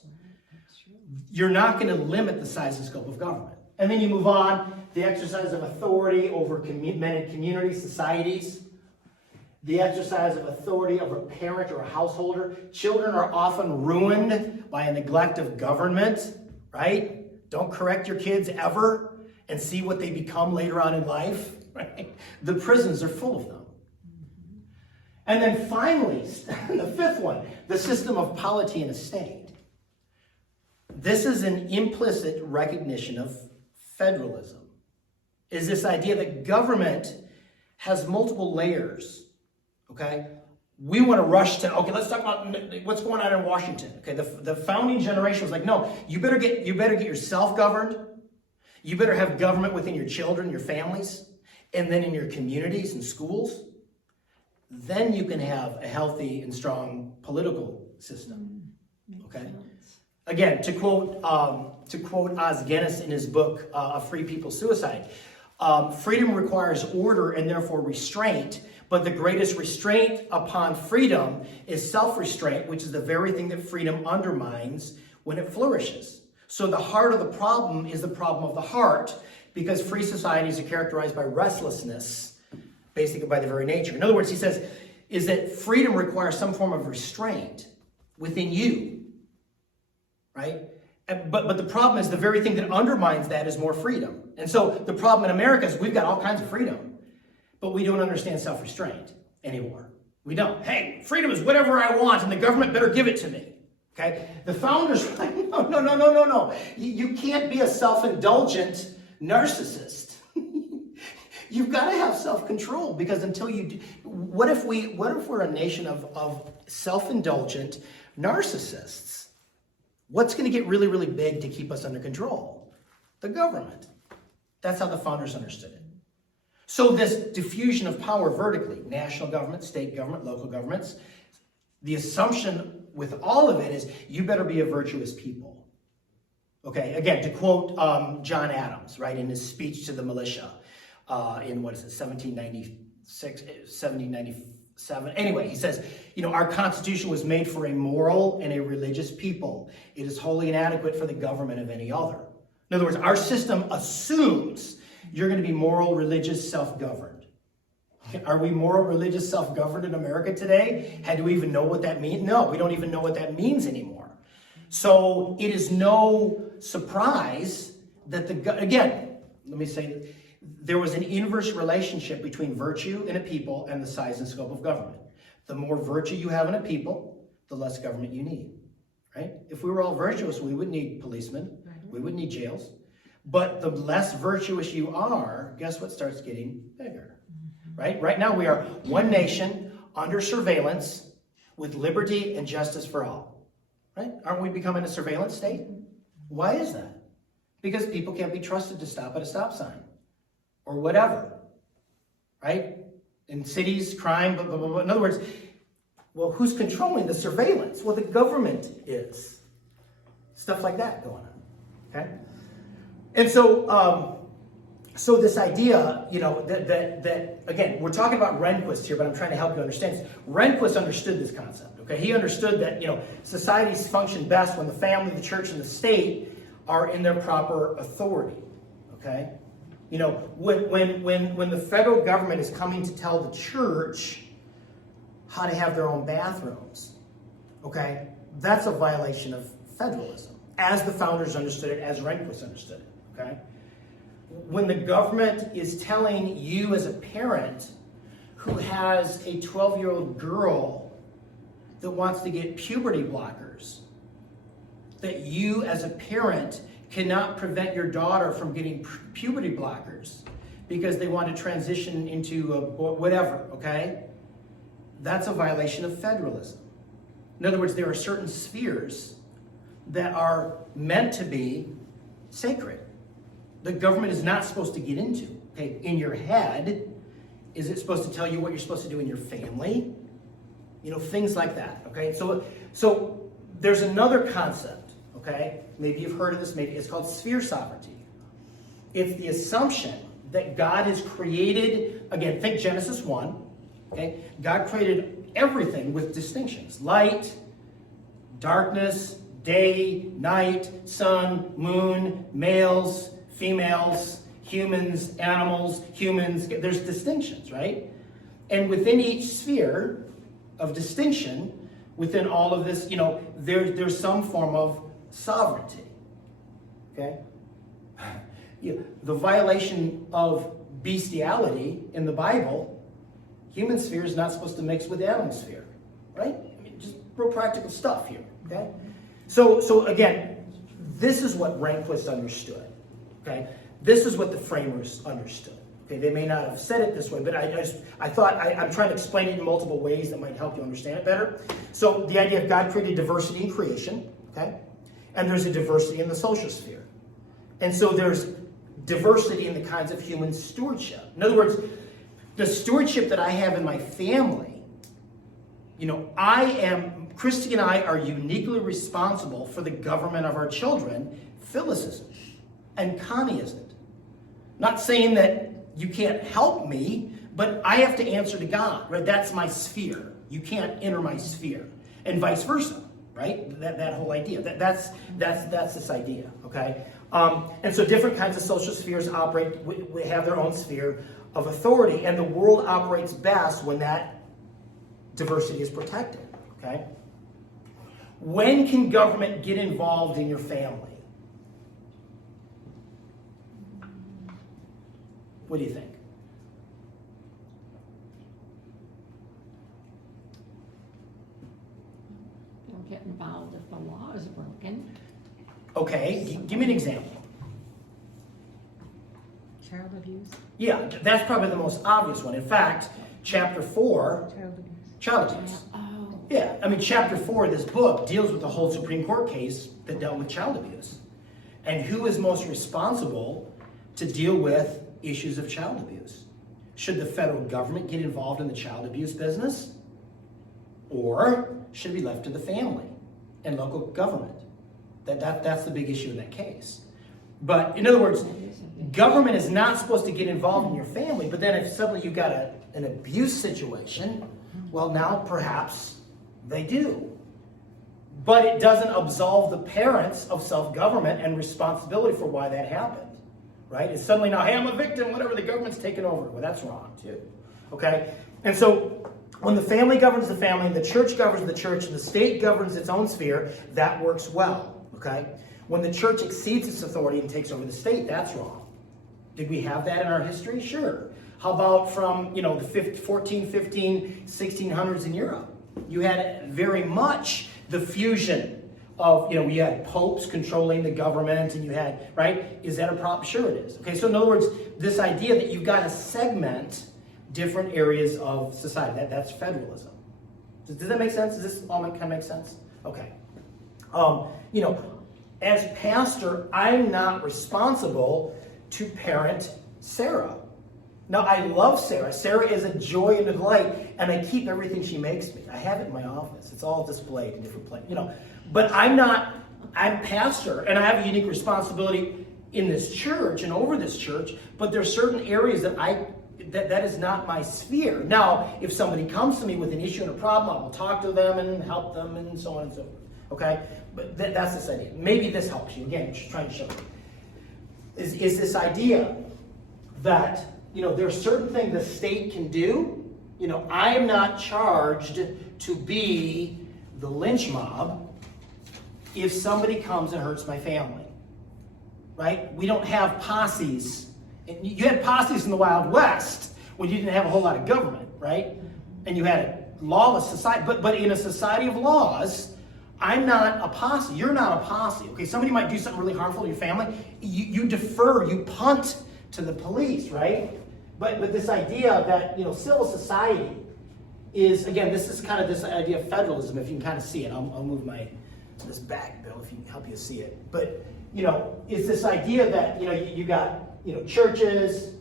you're not going to limit the size and scope of government. And then you move on, the exercise of authority over men in communities, societies, the exercise of authority over a parent or a householder. Children are often ruined by a neglect of government, right? Don't correct your kids ever and see what they become later on in life, right? The prisons are full of them. And then finally, the fifth one, the system of polity and estate. This is an implicit recognition of federalism. Is this idea that government has multiple layers, okay? We want to rush to, okay, let's talk about what's going on in Washington. Okay, the founding generation was like, no, you better get yourself governed. You better have government within your children, your families, and then in your communities and schools. Then you can have a healthy and strong political system. Okay. Again, to quote Os Guinness in his book, A Free People's Suicide, freedom requires order and therefore restraint, but the greatest restraint upon freedom is self-restraint, which is the very thing that freedom undermines when it flourishes. So the heart of the problem is the problem of the heart, because free societies are characterized by restlessness, basically by their very nature. In other words, he says, is that freedom requires some form of restraint within you. Right? But the problem is the very thing that undermines that is more freedom. And so the problem in America is we've got all kinds of freedom, but we don't understand self-restraint anymore. We don't. Hey, freedom is whatever I want and the government better give it to me. Okay? The founders were like, no. You can't be a self-indulgent narcissist. You've got to have self-control, because until you do, what if we're a nation of self-indulgent narcissists? What's going to get really, really big to keep us under control? The government. That's how the founders understood it. So this diffusion of power vertically, national government, state government, local governments, the assumption with all of it is you better be a virtuous people. Okay, again, to quote John Adams, right, in his speech to the militia in, 1796, 1797. Anyway, he says, our Constitution was made for a moral and a religious people. It is wholly inadequate for the government of any other. In other words, our system assumes you're going to be moral, religious, self-governed. Are we moral, religious, self-governed in America today? Do we even know what that means? No, we don't even know what that means anymore. So it is no surprise that again, let me say, there was an inverse relationship between virtue in a people and the size and scope of government. The more virtue you have in a people, the less government you need, right? If we were all virtuous, we wouldn't need policemen, we wouldn't need jails. But the less virtuous you are, guess what starts getting bigger, right? Right now we are one nation under surveillance with liberty and justice for all, right? Aren't we becoming a surveillance state? Why is that? Because people can't be trusted to stop at a stop sign or whatever, right? In cities, crime, blah, blah, blah, blah. In other words, well, who's controlling the surveillance? Well, the government is. Stuff like that going on, okay? And so, so this idea, that again, we're talking about Rehnquist here, but I'm trying to help you understand this. Rehnquist understood this concept, okay? He understood that, societies function best when the family, the church, and the state are in their proper authority, okay? When the federal government is coming to tell the church how to have their own bathrooms, okay, that's a violation of federalism, as the founders understood it, as Rehnquist understood it, okay? When the government is telling you as a parent who has a 12-year-old girl that wants to get puberty blockers, that you as a parent cannot prevent your daughter from getting puberty blockers because they want to transition into whatever, okay? That's a violation of federalism. In other words, there are certain spheres that are meant to be sacred. The government is not supposed to get into, okay? In your head, is it supposed to tell you what you're supposed to do in your family? Things like that, okay? So there's another concept, okay? Maybe you've heard of this, maybe it's called sphere sovereignty. It's the assumption that God has created, again, think Genesis 1, okay? God created everything with distinctions. Light, darkness, day, night, sun, moon, males, females, humans, animals, humans. There's distinctions, right? And within each sphere of distinction, within all of this, there's some form of sovereignty. Okay? The violation of bestiality in the Bible, human sphere is not supposed to mix with animal sphere, right? I mean, just real practical stuff here, okay? So again, this is what Rehnquist understood, okay? This is what the framers understood. Okay, they may not have said it this way, but I thought I'm trying to explain it in multiple ways that might help you understand it better. So the idea of God created diversity in creation, okay? And there's a diversity in the social sphere. And so there's diversity in the kinds of human stewardship. In other words, the stewardship that I have in my family, Christy and I are uniquely responsible for the government of our children. Phyllis isn't, and Connie isn't. Not saying that you can't help me, but I have to answer to God, right? That's my sphere. You can't enter my sphere, and vice versa, right? That whole idea. That's this idea, okay? And so different kinds of social spheres operate. We have their own sphere of authority, and the world operates best when that diversity is protected, okay? When can government get involved in your family? What do you think? They'll get involved if the law is broken. Okay, give me an example. Child abuse, Yeah, that's probably the most obvious one. In fact, chapter 4, child abuse. child abuse. Oh, Yeah, I mean, chapter 4 of this book deals with the whole Supreme Court case that dealt with child abuse. And who is most responsible to deal with issues of child abuse? Should the federal government get involved in the child abuse business? Or should it be left to the family and local government? That's the big issue in that case. But in other words, government is not supposed to get involved in your family, but then if suddenly you've got an abuse situation, well, now perhaps they do. But it doesn't absolve the parents of self-government and responsibility for why that happened. Right? It's suddenly now, hey, I'm a victim, whatever, the government's taken over. Well, that's wrong, too. Okay? And so, when the family governs the family, the church governs the church, and the state governs its own sphere, that works well. Okay? When the church exceeds its authority and takes over the state, that's wrong. Did we have that in our history? Sure. How about from, the 14, 15, 1600s in Europe? You had very much the fusion of, we had popes controlling the government, and you had, right? Is that a problem? Sure it is. Okay, so in other words, this idea that you've got to segment different areas of society, that's federalism. Does that make sense? Does this all kind of make sense? Okay. As pastor, I'm not responsible to parent Sarah. Now, I love Sarah. Sarah is a joy and a delight, and I keep everything she makes me. I have it in my office. It's all displayed in different places, But I'm pastor, and I have a unique responsibility in this church and over this church, but there are certain areas that is not my sphere. Now, if somebody comes to me with an issue and a problem, I will talk to them and help them and so on and so forth. Okay? But that's this idea. Maybe this helps you. Again, I'm just trying to show you. Is this idea that, there are certain things the state can do. I am not charged to be the lynch mob if somebody comes and hurts my family. Right? We don't have posses. You had posses in the Wild West when you didn't have a whole lot of government, right? And you had a lawless society. But in a society of laws, I'm not a posse. You're not a posse. Okay, somebody might do something really harmful to your family. You defer, you punt to the police, right? But this idea that, civil society is, again, this is kind of this idea of federalism, if you can kind of see it. I'll move this back, Bill, if you can help you see it. But, it's this idea that, you got, churches,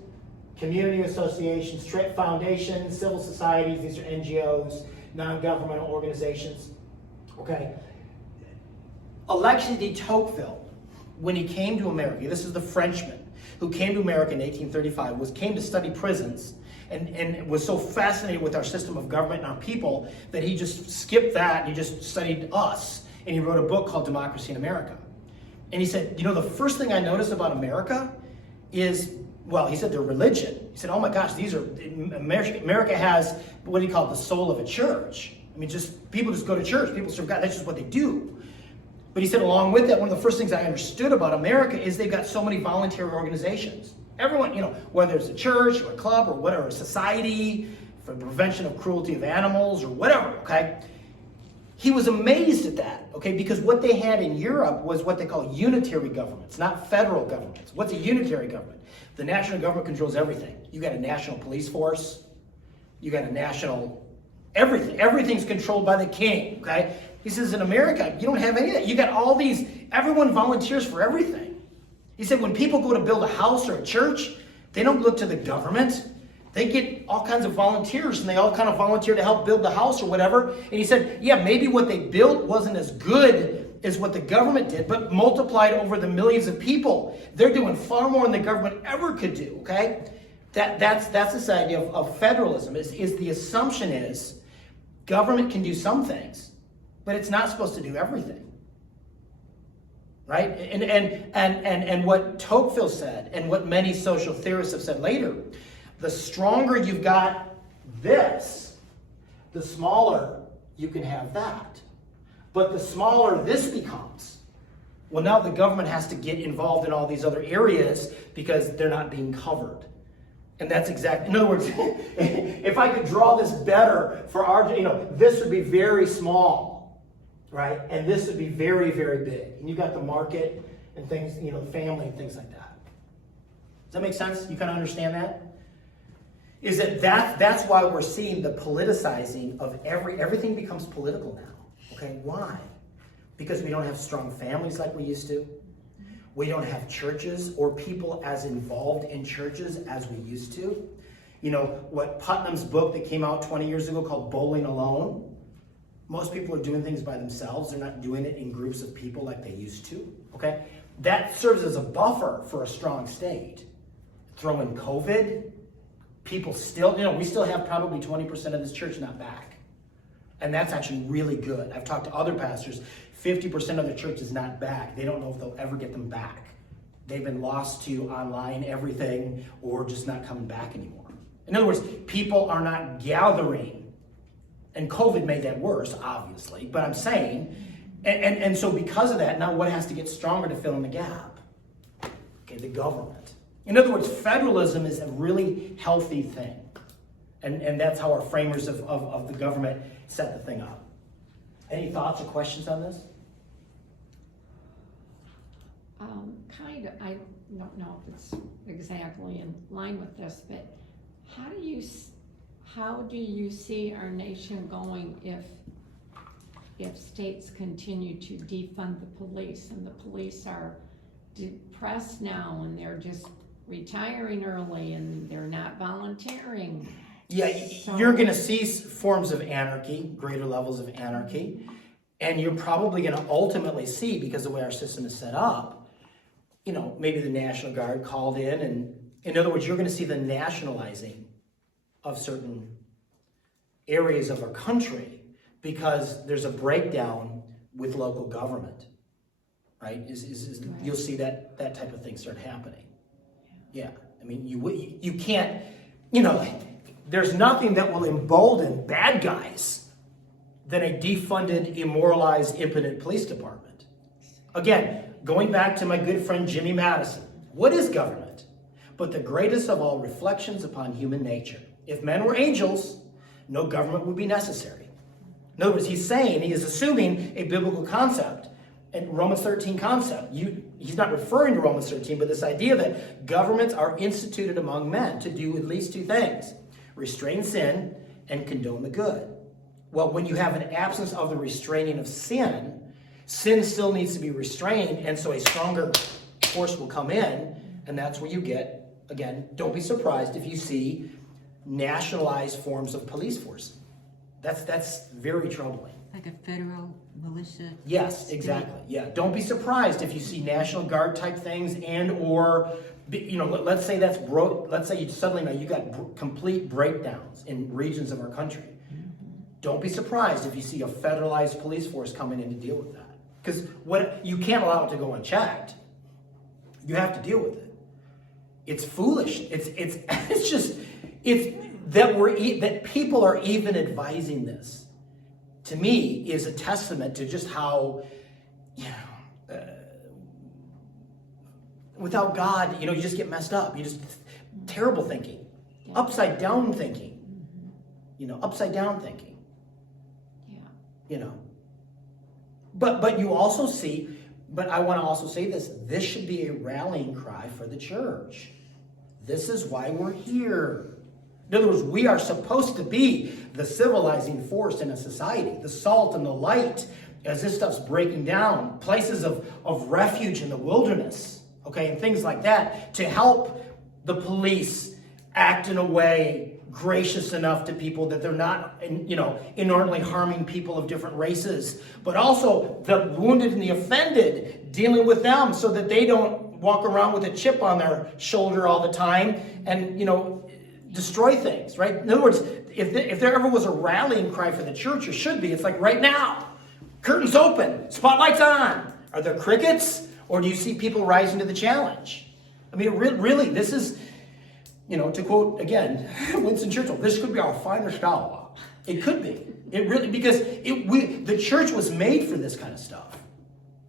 community associations, foundations, civil societies, these are NGOs, non-governmental organizations. Okay. Alexis de Tocqueville, when he came to America, this is the Frenchman who came to America in 1835, came to study prisons and was so fascinated with our system of government and our people that he just skipped that and he just studied us. and he wrote a book called Democracy in America. And he said, you know, the first thing I noticed about America is, well, he said their religion. He said, oh my gosh, America has, what do you call it, the soul of a church. I mean, people just go to church, people serve God, that's just what they do. But he said, along with that, one of the first things I understood about America is they've got so many voluntary organizations. Everyone, you know, whether it's a church or a club or whatever, a society for the prevention of cruelty of animals or whatever, okay? He was amazed at that, okay, because what they had in Europe was what they call unitary governments, not federal governments. What's a unitary government? The national government controls everything. You got a national police force, you got a national everything. Everything's controlled by the king, okay? He says in America, you don't have any of that. You got all these, everyone volunteers for everything. He said when people go to build a house or a church, they don't look to the government. They get all kinds of volunteers, and they all kind of volunteer to help build the house or whatever. And he said, yeah, maybe what they built wasn't as good as what the government did, but multiplied over the millions of people. They're doing far more than the government ever could do, okay? That's this idea of federalism, is the assumption is government can do some things, but it's not supposed to do everything. Right? And what Tocqueville said, and what many social theorists have said later, the stronger you've got this, the smaller you can have that. But the smaller this becomes, well, now the government has to get involved in all these other areas because they're not being covered. And that's exactly, in other words, if I could draw this better for our, you know, this would be very small. Right? And this would be very, very big. And you got the market and things, you know, the family and things like that. Does that make sense? You kind of understand that? Is that's why we're seeing the politicizing of everything becomes political now. Okay, why? Because we don't have strong families like we used to. We don't have churches or people as involved in churches as we used to. You know, what Putnam's book that came out 20 years ago called Bowling Alone, most people are doing things by themselves. They're not doing it in groups of people like they used to, okay? That serves as a buffer for a strong state. Throw in COVID, people still, you know, we still have probably 20% of this church not back. And that's actually really good. I've talked to other pastors, 50% of the church is not back. They don't know if they'll ever get them back. They've been lost to online everything or just not coming back anymore. In other words, people are not gathering. And COVID made that worse, obviously, but I'm saying, and so because of that, now what has to get stronger to fill in the gap? Okay, the government. In other words, federalism is a really healthy thing. And that's how our framers of the government set the thing up. Any thoughts or questions on this? Kind of. I don't know if it's exactly in line with this, but how do you see our nation going if states continue to defund the police, and the police are depressed now and they're just retiring early and they're not volunteering? Yeah, So, you're going to see forms of anarchy, greater levels of anarchy, and you're probably going to ultimately see, because the way our system is set up, you know, maybe the National Guard called in, and in other words, you're going to see the nationalizing of certain areas of our country because there's a breakdown with local government, right? You'll see that type of thing start happening. Yeah, I mean, you can't, you know, there's nothing that will embolden bad guys than a defunded, immoralized, impotent police department. Again, going back to my good friend Jimmy Madison, what is government? But the greatest of all reflections upon human nature. If men were angels, no government would be necessary. In other words, he is assuming a biblical concept, a Romans 13 concept. He's not referring to Romans 13, but this idea that governments are instituted among men to do at least two things: restrain sin and condone the good. Well, when you have an absence of the restraining of sin, sin still needs to be restrained, and so a stronger force will come in, and that's where you get, again, don't be surprised if you see nationalized forms of police force. That's very troubling. Like a federal militia? Yes, exactly. Yeah, don't be surprised if you see National Guard type things, and or, you know, let's say that's broke. Let's say you suddenly know you got complete breakdowns in regions of our country. Don't be surprised if you see a federalized police force coming in to deal with that. Because what you can't allow it to go unchecked. You have to deal with it. It's foolish. It's just that people are even advising this. To me, is a testament to just how, without God, you just get messed up. You just terrible thinking, upside down thinking. Upside down thinking. Yeah. But you also see, but I want to also say this, this should be a rallying cry for the church. This is why we're here. In other words, we are supposed to be the civilizing force in a society, the salt and the light, as this stuff's breaking down, places of refuge in the wilderness, okay, and things like that, to help the police act in a way gracious enough to people that they're not, inordinately harming people of different races, but also the wounded and the offended, dealing with them so that they don't walk around with a chip on their shoulder all the time and, destroy things, right? In other words, if there ever was a rallying cry for the church, or should be, it's like right now, curtains open, spotlights on. Are there crickets, or do you see people rising to the challenge? I mean, really, this is, to quote again Winston Churchill, this could be our finest hour. It could be. It really, because the church was made for this kind of stuff.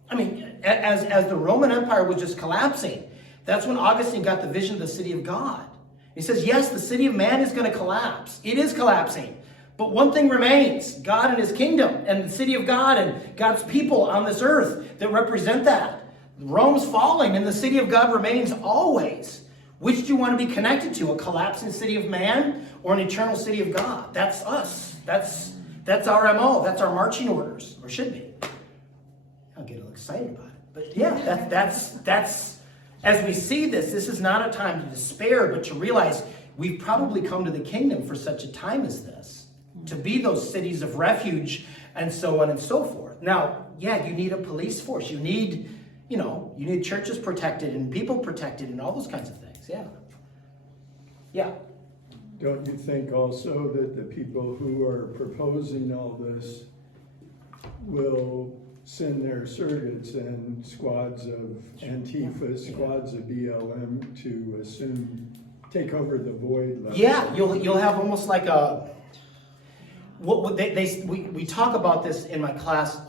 I mean, as the Roman Empire was just collapsing, that's when Augustine got the vision of the city of God. He says, yes, the city of man is going to collapse. It is collapsing. But one thing remains, God and his kingdom, and the city of God and God's people on this earth that represent that. Rome's falling and the city of God remains always. Which do you want to be connected to? A collapsing city of man or an eternal city of God? That's us. That's our MO. That's our marching orders, or should be. I'll get a little excited about it. But yeah, that's as we see this is not a time to despair, but to realize we've probably come to the kingdom for such a time as this, to be those cities of refuge and so on and so forth. Now, yeah, you need a police force. You need churches protected and people protected and all those kinds of things. Yeah. Yeah. Don't you think also that the people who are proposing all this will send their surrogates and squads of Antifa, squads of BLM to take over the void? Yeah, you'll have almost like a, we talk about this in my class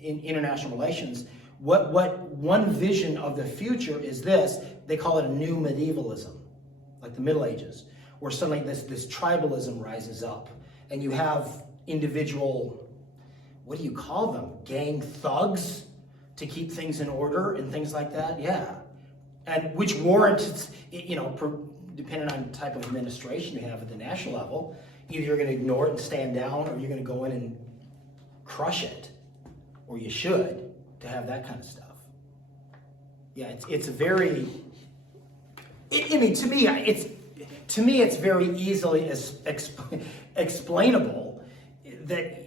in international relations. What one vision of the future is this, they call it a new medievalism, like the Middle Ages, where suddenly this tribalism rises up, and you have individual, what do you call them? Gang thugs to keep things in order and things like that. Yeah. And which warrants, depending on the type of administration you have at the national level, either you're going to ignore it and stand down, or you're going to go in and crush it, or you should, to have that kind of stuff. Yeah, it's very, to me it's very easily explainable that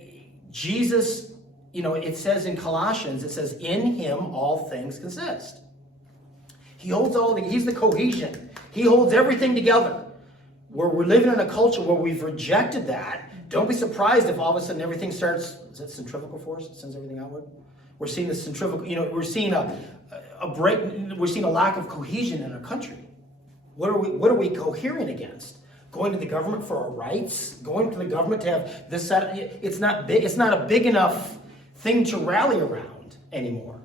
Jesus, it says in Colossians, it says, in him all things consist. He holds he's the cohesion. He holds everything together. Where we're living in a culture where we've rejected that, don't be surprised if all of a sudden everything starts, is that centrifugal force that sends everything outward? We're seeing the centrifugal, we're seeing a break, we're seeing a lack of cohesion in our country. What are we cohering against? Going to the government for our rights? Going to the government to have this, it's not a big enough thing to rally around anymore.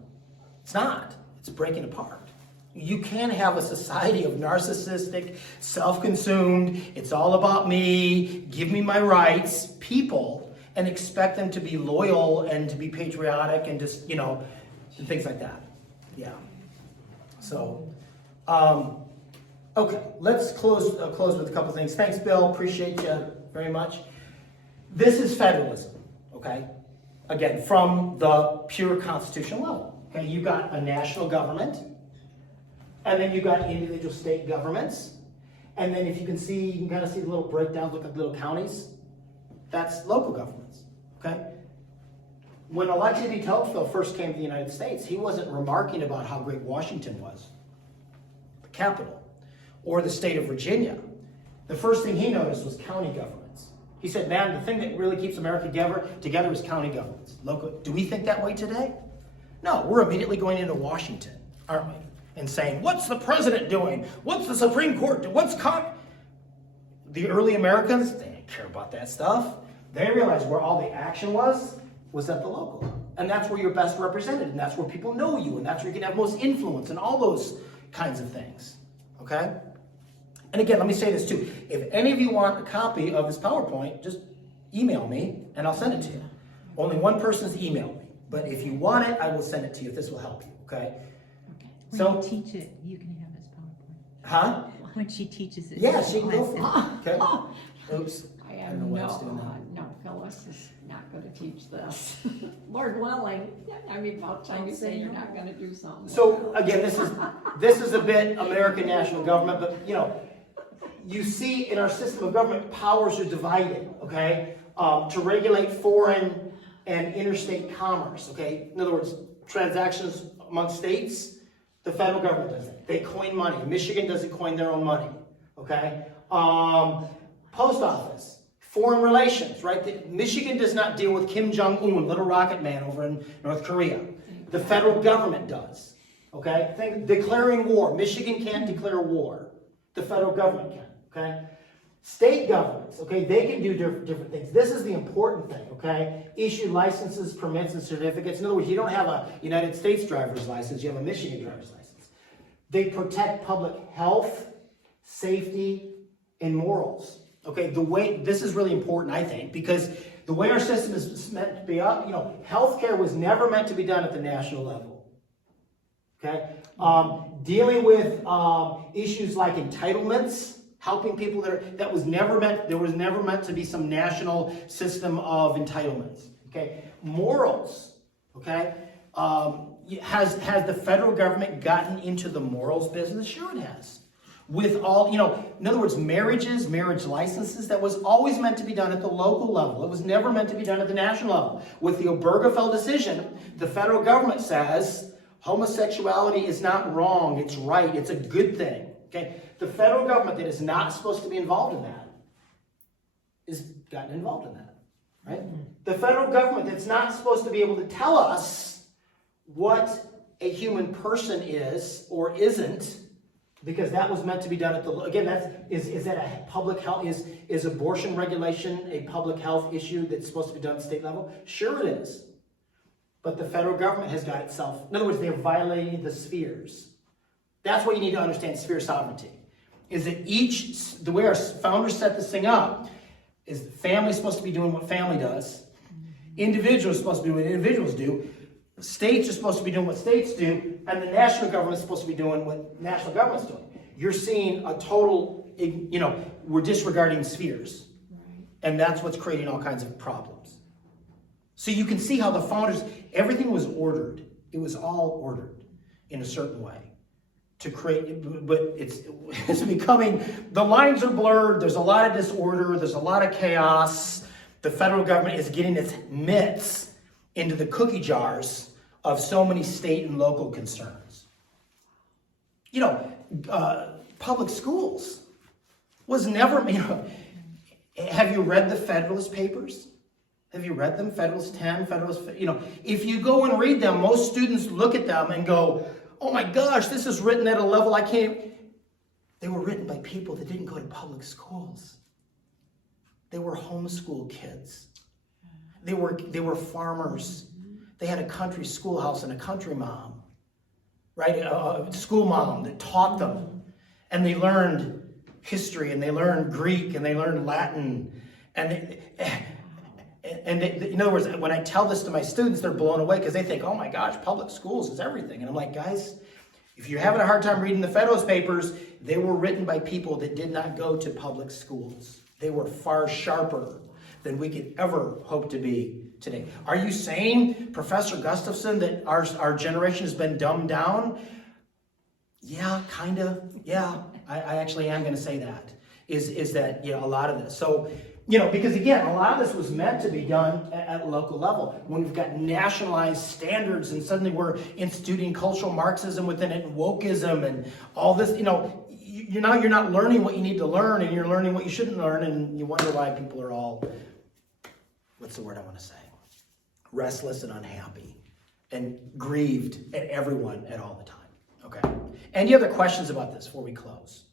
It's not. It's breaking apart. You can't have a society of narcissistic, self-consumed, it's all about me, give me my rights, people, and expect them to be loyal and to be patriotic and just, and things like that. Yeah. So, okay, let's close with a couple things. Thanks, Bill. Appreciate you very much. This is federalism, okay? Again, from the pure constitutional level. Okay, you've got a national government, and then you've got individual state governments, and then if you can kind of see the little breakdowns, look at little counties. That's local governments, okay? When Alexis de Tocqueville first came to the United States, he wasn't remarking about how great Washington was, the capital, or the state of Virginia. The first thing he noticed was county governments. He said, man, the thing that really keeps America together is county governments. Local. Do we think that way today? No, we're immediately going into Washington, aren't we? And saying, what's the president doing? What's the Supreme Court doing? The early Americans, they didn't care about that stuff. They realized where all the action was at the local level. And that's where you're best represented, and that's where people know you, and that's where you can have most influence, and all those kinds of things. Okay? And again, let me say this too. If any of you want a copy of this PowerPoint, just email me, and I'll send it to you. Only one person's emailed me. But if you want it, I will send it to you if this will help you. Okay? When you teach it, you can have this PowerPoint. Huh? When she teaches it. Yeah, she can go for it. Okay? Oops. I have don't know why it's doing that. no, Phyllis is not gonna teach this. Lord willing, I mean, about time you say you're not gonna do something. So again, this is a bit American national government, but you see in our system of government, powers are divided, okay? To regulate foreign and interstate commerce, okay? In other words, transactions among states, the federal government does it. They coin money. Michigan doesn't coin their own money, okay? Post office, foreign relations, right? Michigan does not deal with Kim Jong-un, little rocket man over in North Korea. The federal government does, okay? Declaring war. Michigan can't declare war. The federal government can, okay? State governments, okay, they can do different things. This is the important thing, okay? Issue licenses, permits, and certificates. In other words, you don't have a United States driver's license, you have a Michigan driver's license. They protect public health, safety, and morals. Okay, this is really important, I think, because the way our system is meant to be up, healthcare was never meant to be done at the national level. Okay? Dealing with issues like entitlements, helping people there was never meant to be some national system of entitlements. Okay, morals. Okay, has the federal government gotten into the morals business? Sure, it has. With all, in other words, marriage licenses, that was always meant to be done at the local level. It was never meant to be done at the national level. With the Obergefell decision, the federal government says homosexuality is not wrong, it's right, it's a good thing. Okay, the federal government that is not supposed to be involved in that is gotten involved in that, right? The federal government that's not supposed to be able to tell us what a human person is or isn't, because that was meant to be done at the, again, is that a public health, is abortion regulation a public health issue that's supposed to be done at state level? Sure it is. But the federal government has got itself, in other words, they're violating the spheres. That's what you need to understand sphere sovereignty. Is that the way our founders set this thing up, is the family supposed to be doing what family does. Individuals are supposed to do what individuals do. States are supposed to be doing what states do. And the national government is supposed to be doing what national government's doing. You're seeing a total, we're disregarding spheres. Right. And that's what's creating all kinds of problems. So you can see how the founders, everything was ordered. It was all ordered in a certain way to create, but it's becoming, the lines are blurred. There's a lot of disorder. There's a lot of chaos. The federal government is getting its mitts into the cookie jars of so many state and local concerns. Public schools was never, have you read the Federalist Papers? Have you read them? Federalist 10, Federalist, if you go and read them, most students look at them and go, oh my gosh, this is written at a level I can't. They were written by people that didn't go to public schools. They were homeschool kids. They were farmers. They had a country schoolhouse and a country mom, right? A school mom that taught them. And they learned history, and they learned Greek, and they learned Latin. And in other words, when I tell this to my students, they're blown away because they think, oh my gosh, public schools is everything. And I'm like, guys, if you're having a hard time reading the Federalist Papers, they were written by people that did not go to public schools. They were far sharper than we could ever hope to be today. Are you saying, Professor Gustafson, that our generation has been dumbed down? Yeah, kind of. Yeah, I actually am going to say that. Is that, a lot of this. So, because again, a lot of this was meant to be done at a local level. When we've got nationalized standards and suddenly we're instituting cultural Marxism within it and wokeism and all this, you're not learning what you need to learn, and you're learning what you shouldn't learn, and you wonder why people are all, what's the word I want to say? Restless and unhappy. and grieved at everyone at all the time. Okay. Any other questions about this before we close?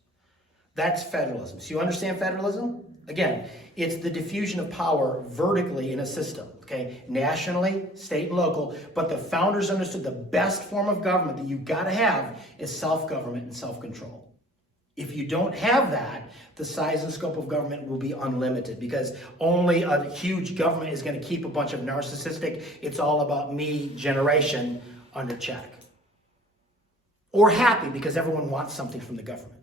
That's federalism. So you understand federalism? Again, it's the diffusion of power vertically in a system, okay? Nationally, state and local, but the founders understood the best form of government that you've got to have is self-government and self-control. If you don't have that, the size and scope of government will be unlimited because only a huge government is going to keep a bunch of narcissistic, it's all about me generation under check. Or happy because everyone wants something from the government.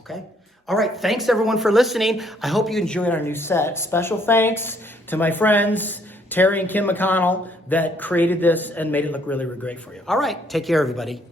Okay? All right, thanks everyone for listening. I hope you enjoyed our new set. Special thanks to my friends, Terry and Kim McConnell, that created this and made it look really, really great for you. All right, take care, everybody.